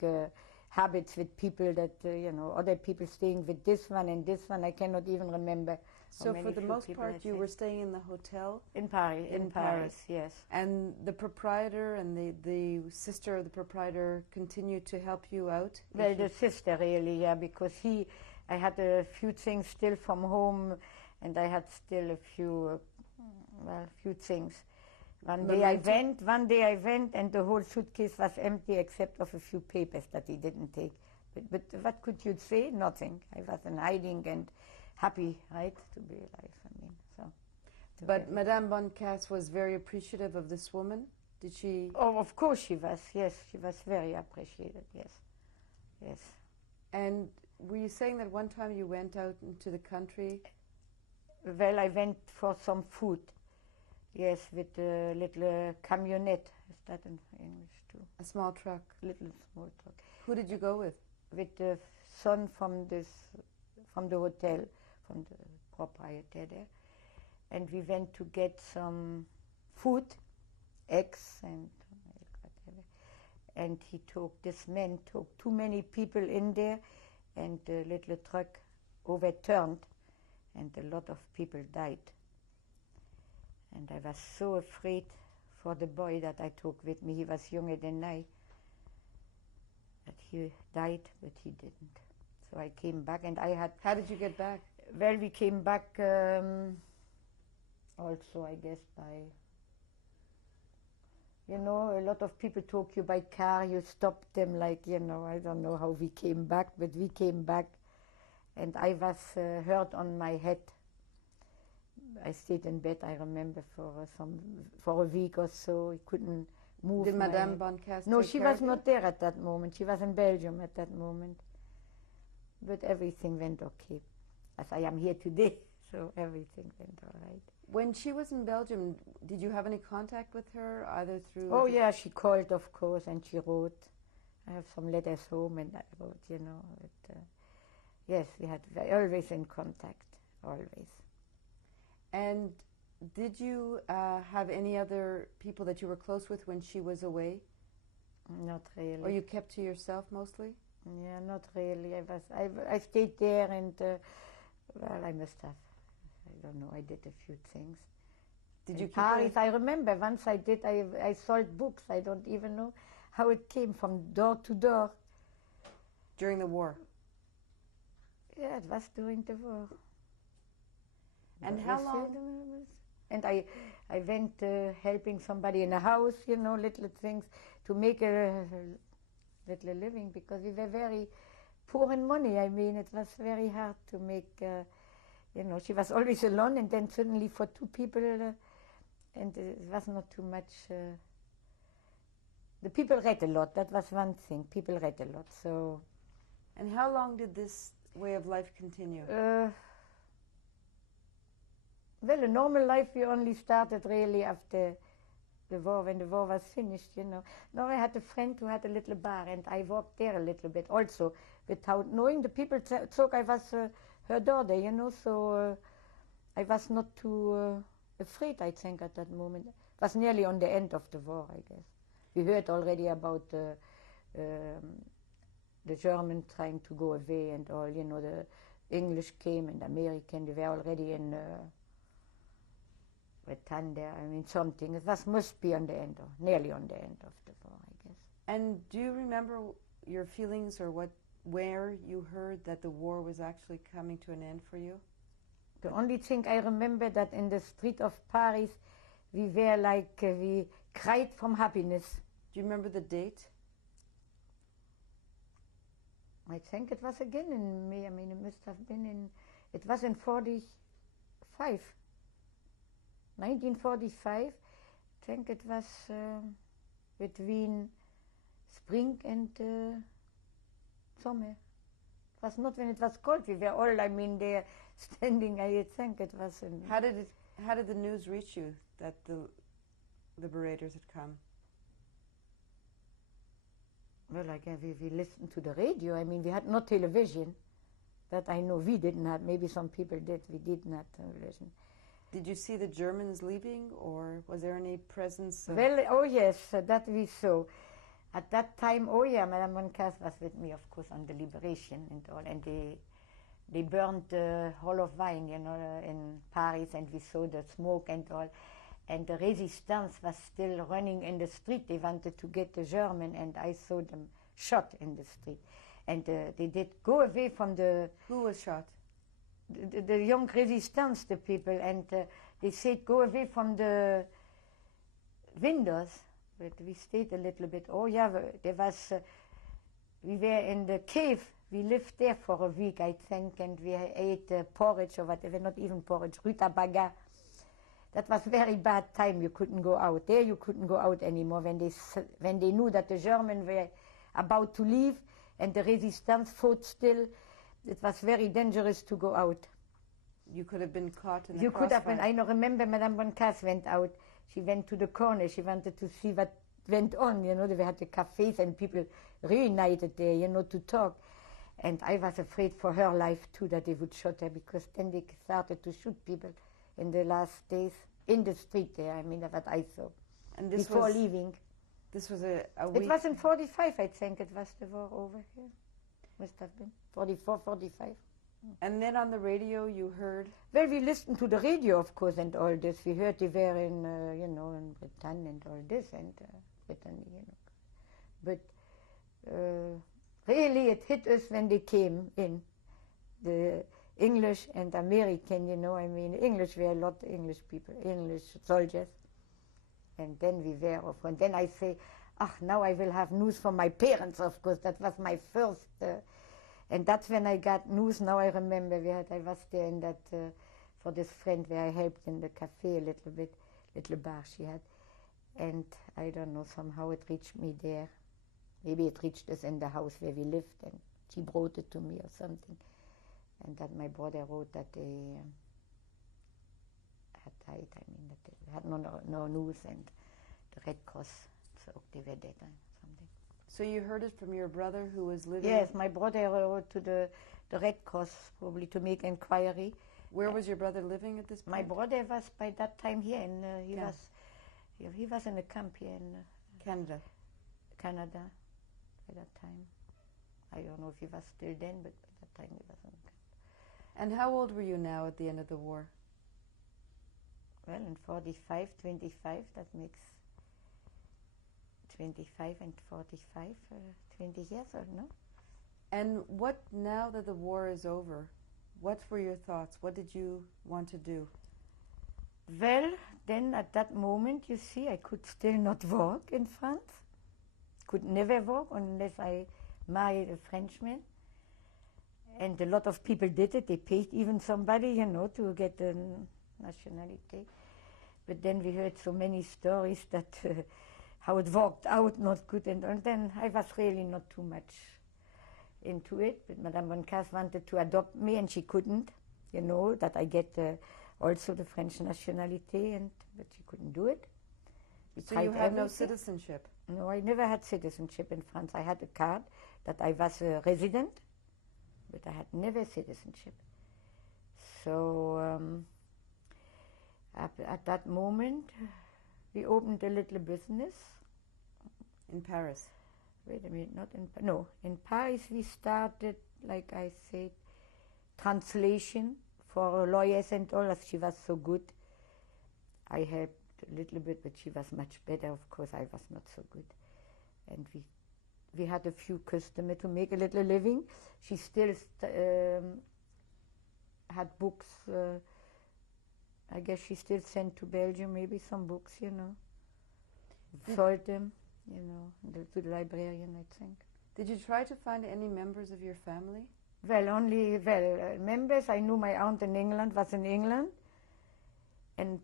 habits with people that, you know, other people staying with this one and this one. I cannot even remember. So for the most part, you were staying in the hotel? In Paris, in Paris, yes. And the proprietor and the sister of the proprietor continued to help you out? Well, the sister really, yeah, because I had a few things still from home, and I had still a few things. One day I went, and the whole suitcase was empty except of a few papers that he didn't take. But what could you say? Nothing. I was in hiding and happy, right, to be alive. I mean, so. But Madame Boncasse was very appreciative of this woman. Did she? Oh, of course she was. Yes, she was very appreciated. Yes, yes. And were you saying that one time you went out into the country? Well, I went for some food. Yes, with a little camionette. Is that in English too? A small truck. Little small truck. Who did you go with? With the son from the hotel, from the proprietor there, and we went to get some food, eggs and whatever. And this man took too many people in there, and the little truck overturned, and a lot of people died. And I was so afraid for the boy that I took with me. He was younger than I. That he died, but he didn't. So I came back, and I had... How did you get back? Well, we came back also, I guess, by... You know, a lot of people took you by car. You stopped them like, you know, I don't know how we came back, but we came back. And I was hurt on my head. I stayed in bed, I remember, for a week or so. I couldn't move. Did Madame Boncasse No, take she care was of not you? there at that moment. She was in Belgium at that moment. But everything went okay. As I am here today, so everything went all right. When she was in Belgium, did you have any contact with her, either through... Oh, yeah, she called, of course, and she wrote. I have some letters home, and I wrote, you know. But, yes, we had always in contact, always. And did you have any other people that you were close with when she was away? Not really. Or you kept to yourself mostly? Yeah, not really. I stayed there, and well, I must have. I don't know. I did a few things. Did you keep Paris? I remember once I did. I sold books. I don't even know how it came from door to door. During the war? Yeah, it was during the war. And how long? And I went helping somebody in a house, you know, little things to make a little living, because we were very poor in money. I mean, it was very hard to make, you know, she was always alone, and then suddenly for two people, and it was not too much. The people read a lot. That was one thing. People read a lot. So. And how long did this way of life continue? Well, a normal life we only started really after the war, when the war was finished, you know. Now I had a friend who had a little bar, and I walked there a little bit also, without knowing. The people thought I was her daughter, you know, so I was not too afraid, I think, at that moment. It was nearly on the end of the war, I guess. We heard already about the German trying to go away and all, you know, the English came and American, they were already in Britannia, I mean, something. It must be on the end, or nearly on the end of the war, I guess. And do you remember your feelings, or where you heard that the war was actually coming to an end for you? The only thing I remember that in the street of Paris, we were like, we cried from happiness. Do you remember the date? I think it was again in May. I mean, it must have been it was in 1945. I think it was between spring and summer. It was not when it was cold. We were all, I mean, there standing. I think it was in... How did the news reach you that the liberators had come? Well, I guess we listened to the radio. I mean, we had no television. That I know we didn't have. Maybe some people did. We did not television. Did you see the Germans leaving, or was there any presence of... Well, oh yes, that we saw. At that time, oh yeah, Madame Boncasse was with me, of course, on the liberation and all, and they burned the Hall of Wine, you know, in Paris, and we saw the smoke and all. And the resistance was still running in the street. They wanted to get the German, and I saw them shot in the street. And they did go away from the... Who was shot? The young resistance, the people, and they said go away from the windows. But we stayed a little bit. Oh yeah, there was... we were in the cave. We lived there for a week, I think, and we ate porridge or whatever, not even porridge, rutabaga. That was very bad time. You couldn't go out. There you couldn't go out anymore when they knew that the Germans were about to leave and the resistance fought still. It was very dangerous to go out. You could have been caught in the You could have been. crossfire. I remember Madame Boncasse went out. She went to the corner. She wanted to see what went on. You know, they had the cafes and people reunited there, you know, to talk. And I was afraid for her life too that they would shoot her, because then they started to shoot people in the last days in the street there. I mean, what I saw. And this before was, leaving. This was a week... It was in 45, I think. It was the war over here. Must have been 44, 45. And then on the radio you heard... Well, we listened to the radio, of course, and all this. We heard they were in, you know, in Britain and all this, and Britain, you know. But really, it hit us when they came in. The English and American, you know, I mean, English were a lot of English people, English soldiers. And then we were off. And then I say, now I will have news from my parents, of course. That was my first... and that's when I got news. Now I remember I was there in that, for this friend where I helped in the cafe a little bit, little bar she had. And I don't know, somehow it reached me there. Maybe it reached us in the house where we lived, and she brought it to me or something. And that my brother wrote that they had died. I mean, that they had no news, and the Red Cross, so they were dead or something. So you heard it from your brother who was living... Yes, my brother wrote to the Red Cross, probably to make inquiry. Where was your brother living at this point? My brother was by that time here, and he was in a camp here in Canada. Canada by that time. I don't know if he was still then, but by that time he was in a camp. And how old were you now at the end of the war? Well, in 45, 25, that makes 25 and 45, 20 years or no? And what, now that the war is over, what were your thoughts? What did you want to do? Well, then at that moment, you see, I could still not walk in France. Could never walk unless I married a Frenchman. And a lot of people did it. They paid even somebody, you know, to get the nationality. But then we heard so many stories that how it worked out not good. And then I was really not too much into it. But Madame Boncasse wanted to adopt me, and she couldn't, you know, that I get also the French nationality, but she couldn't do it. So you had no citizenship? No, I never had citizenship in France. I had a card that I was a resident, but I had never citizenship. So at that moment, we opened a little business. In Paris? Wait a minute, in Paris we started, like I said, translation for lawyers and all, as she was so good. I helped a little bit, but she was much better, of course. I was not so good. And we had a few customers to make a little living. She still had books. I guess she still sent to Belgium maybe some books, you know. Sold them, you know, to the librarian, I think. Did you try to find any members of your family? Well, members. I knew my aunt in England, was in England. And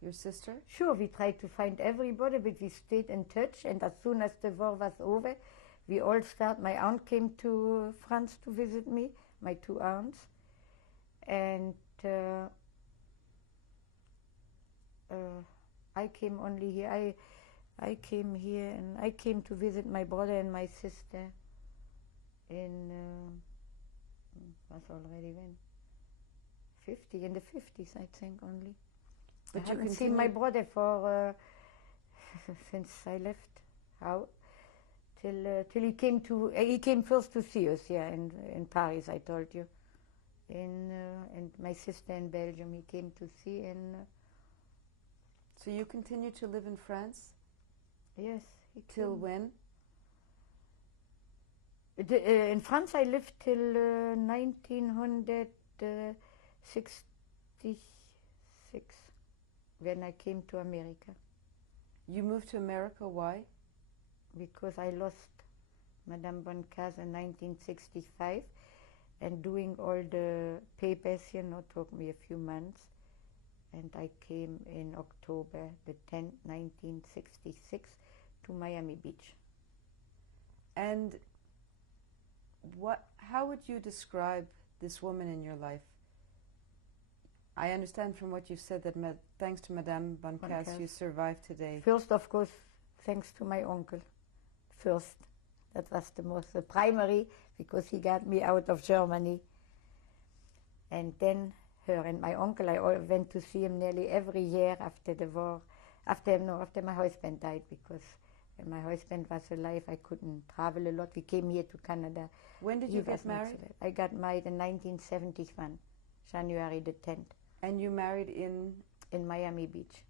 your sister? Sure, we tried to find everybody, but we stayed in touch. And as soon as the war was over, we all started. My aunt came to France to visit me, my two aunts. And I came only here. I came here, and I came to visit my brother and my sister in, was already when? 50, in the 50s, I think only. But I you haven't seen my continued- brother for since I left out till he came to he came first to see us, yeah, in Paris. I told you, and my sister in Belgium. He came to see, and So you continued to live in France yes, he till came. when? In France, I lived till 1966, when I came to America, You moved to America. Why? because I lost Madame Boncaz in 1965, and doing all the papers, took me a few months, and I came in October the 10th, 1966, to Miami Beach. And how would you describe this woman in your life? I understand from what you've said that thanks to Madame Boncaz, Boncaz. you survived today. First, of course, thanks to my uncle. First, that was the primary, because he got me out of Germany. And then her and my uncle. I went to see him nearly every year after the war. After my husband died, because when my husband was alive, I couldn't travel a lot. We came here to Canada. When did He you was get not married? so bad. I got married in 1971, January the 10th, And you married in Miami Beach.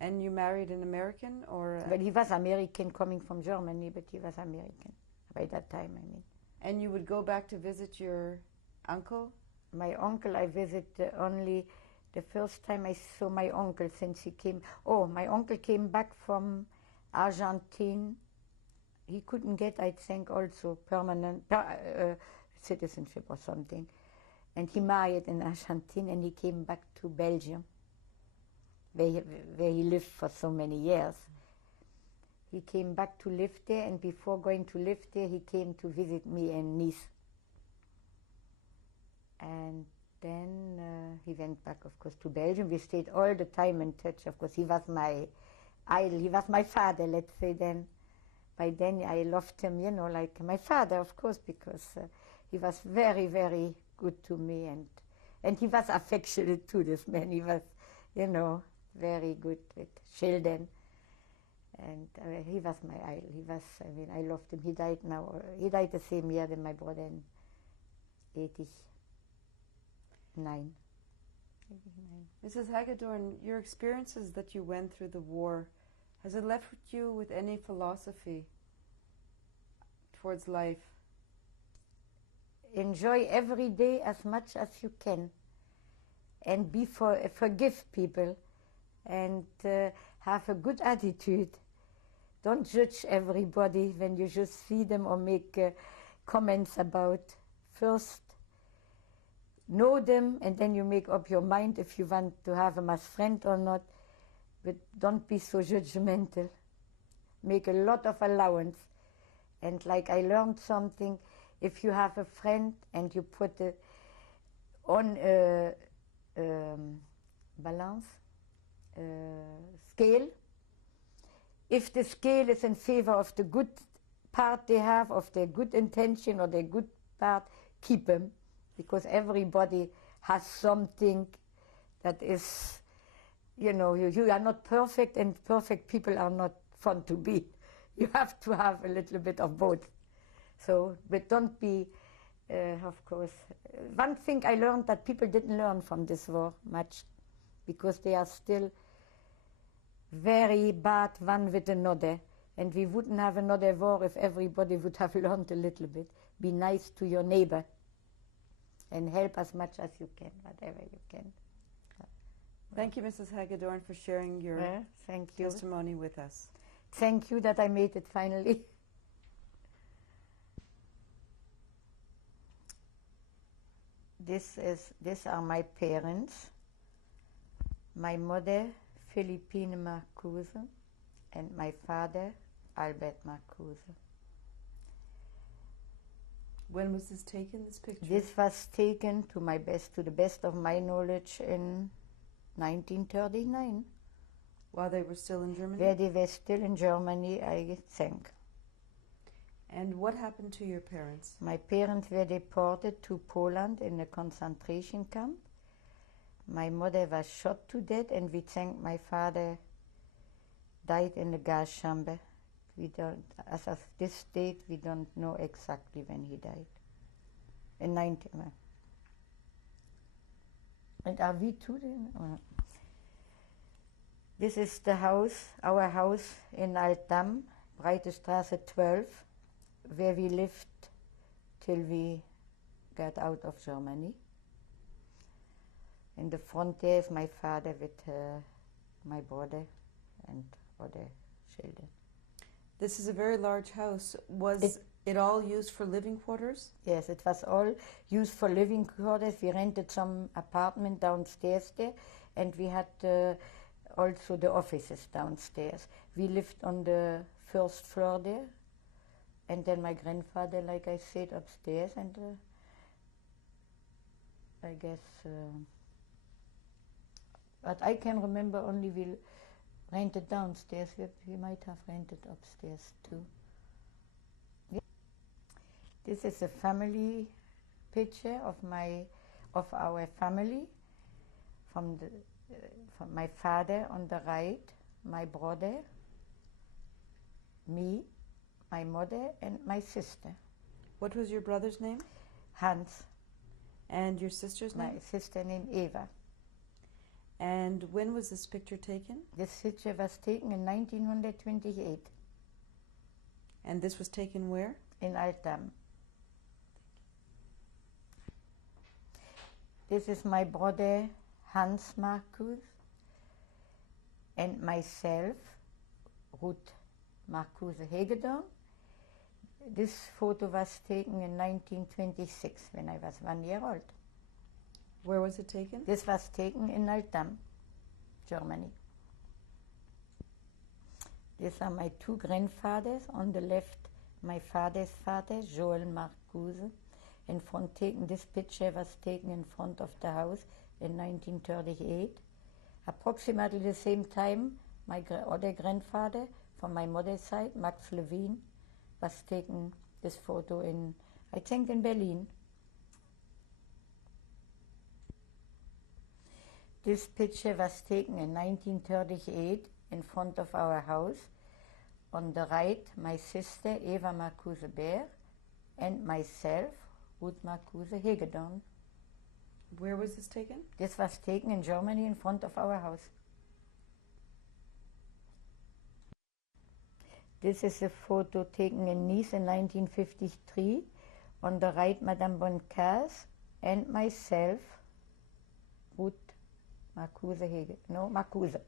And you married an American, or But he was American, coming from Germany, but he was American by that time, I mean. and you would go back to visit your uncle? My uncle, I visited only the first time I saw my uncle since he came. Oh, my uncle came back from Argentine. He couldn't get, I think, also permanent citizenship or something. And he married in Argentine, and he came back to Belgium, where he lived for so many years. He came back to live there, and before going to live there, he came to visit me in Nice. And then he went back, of course, to Belgium. We stayed all the time in touch. Of course, he was my idol. He was my father, let's say then. By then, I loved him, like my father, of course, because he was very, very good to me. And he was affectionate too, this man. He was, very good with children. And he was my idol. I loved him. He died now. He died the same year than my brother in 89. Mrs. Hagedorn, your experiences that you went through the war, has it left you with any philosophy towards life? Enjoy every day as much as you can, and forgive people, and have a good attitude. Don't judge everybody when you just see them or make comments about. First, know them, and then you make up your mind if you want to have them as friend or not. But don't be so judgmental. Make a lot of allowance. And like I learned something, if you have a friend and you put it on a balance scale, if the scale is in favor of the good part they have, of their good intention or their good part, keep them, because everybody has something that is, you are not perfect, and perfect people are not fun to be. You have to have a little bit of both. So, but don't be, of course. One thing I learned that people didn't learn from this war much, because they are still very bad one with another. And we wouldn't have another war if everybody would have learned a little bit. Be nice to your neighbor and help as much as you can, whatever you can. Thank you, Mrs. Hagedorn, for sharing your thank you. testimony with us. Thank you that I made it finally. These are my parents. My mother, Philippine Marcuse, and my father, Albert Marcuse. When was this taken, this picture? This was taken, to the best of my knowledge, in 1939. While they were still in Germany? Where they were still in Germany, I think. And what happened to your parents? My parents were deported to Poland in a concentration camp. My mother was shot to death, and we think my father died in the gas chamber. We don't, as of this date, we don't know exactly when he died. In 19. And are we too then? This is the house, our house in Altdam, Breite Straße 12, where we lived till we got out of Germany. In the front there is my father with my brother and other children. This is a very large house. Was it all used for living quarters? Yes, it was all used for living quarters. We rented some apartment downstairs there, and we had also the offices downstairs. We lived on the first floor there, and then my grandfather, like I said, upstairs, and I guess, but I can remember only we rented downstairs. We might have rented upstairs too. Yeah. This is a family picture of our family, from my father on the right, my brother, me, my mother, and my sister. What was your brother's name? Hans. And your sister's name? My sister named Eva. And when was this picture taken? This picture was taken in 1928. And this was taken where? In Altdam. This is my brother Hans Marcuse and myself, Ruth Marcuse Hegedorn. This photo was taken in 1926 when I was 1 year old. Where was it taken? This was taken in Altdam, Germany. These are my two grandfathers. On the left, my father's father, Joel Marcuse. In front, this picture was taken in front of the house in 1938. Approximately the same time, my other grandfather, from my mother's side, Max Levin, was taken this photo in, I think, in Berlin. This picture was taken in 1938 in front of our house. On the right, my sister Eva Marcuse-Beer and myself, Ruth Marcuse Hegedorn. Where was this taken? This was taken in Germany in front of our house. This is a photo taken in Nice in 1953. On the right, Madame Boncasse and myself, Ruth Marcuse.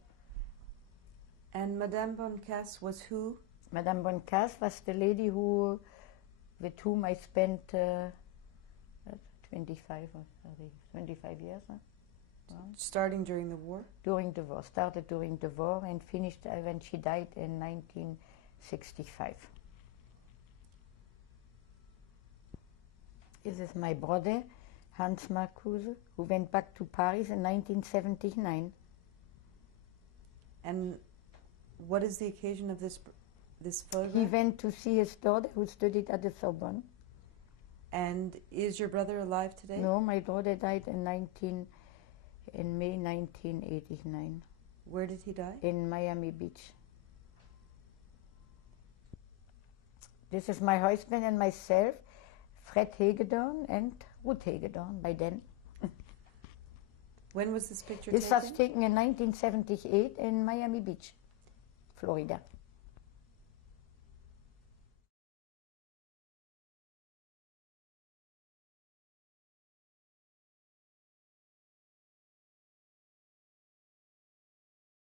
And Madame Boncasse was who? Madame Boncasse was the lady with whom I spent 25 or 30, 25 years. Huh? Starting during the war? During the war. Started during the war and finished when she died in 1965. This is my brother, Hans Marcuse, who went back to Paris in 1979. And what is the occasion of this photograph? He went to see his daughter, who studied at the Sorbonne. And is your brother alive today? No, my brother died in May 1989. Where did he die? In Miami Beach. This is my husband and myself, Fred Hegedorn and Ruth Hegedorn by then. When was this picture taken? This was taken taken in 1978 in Miami Beach, Florida.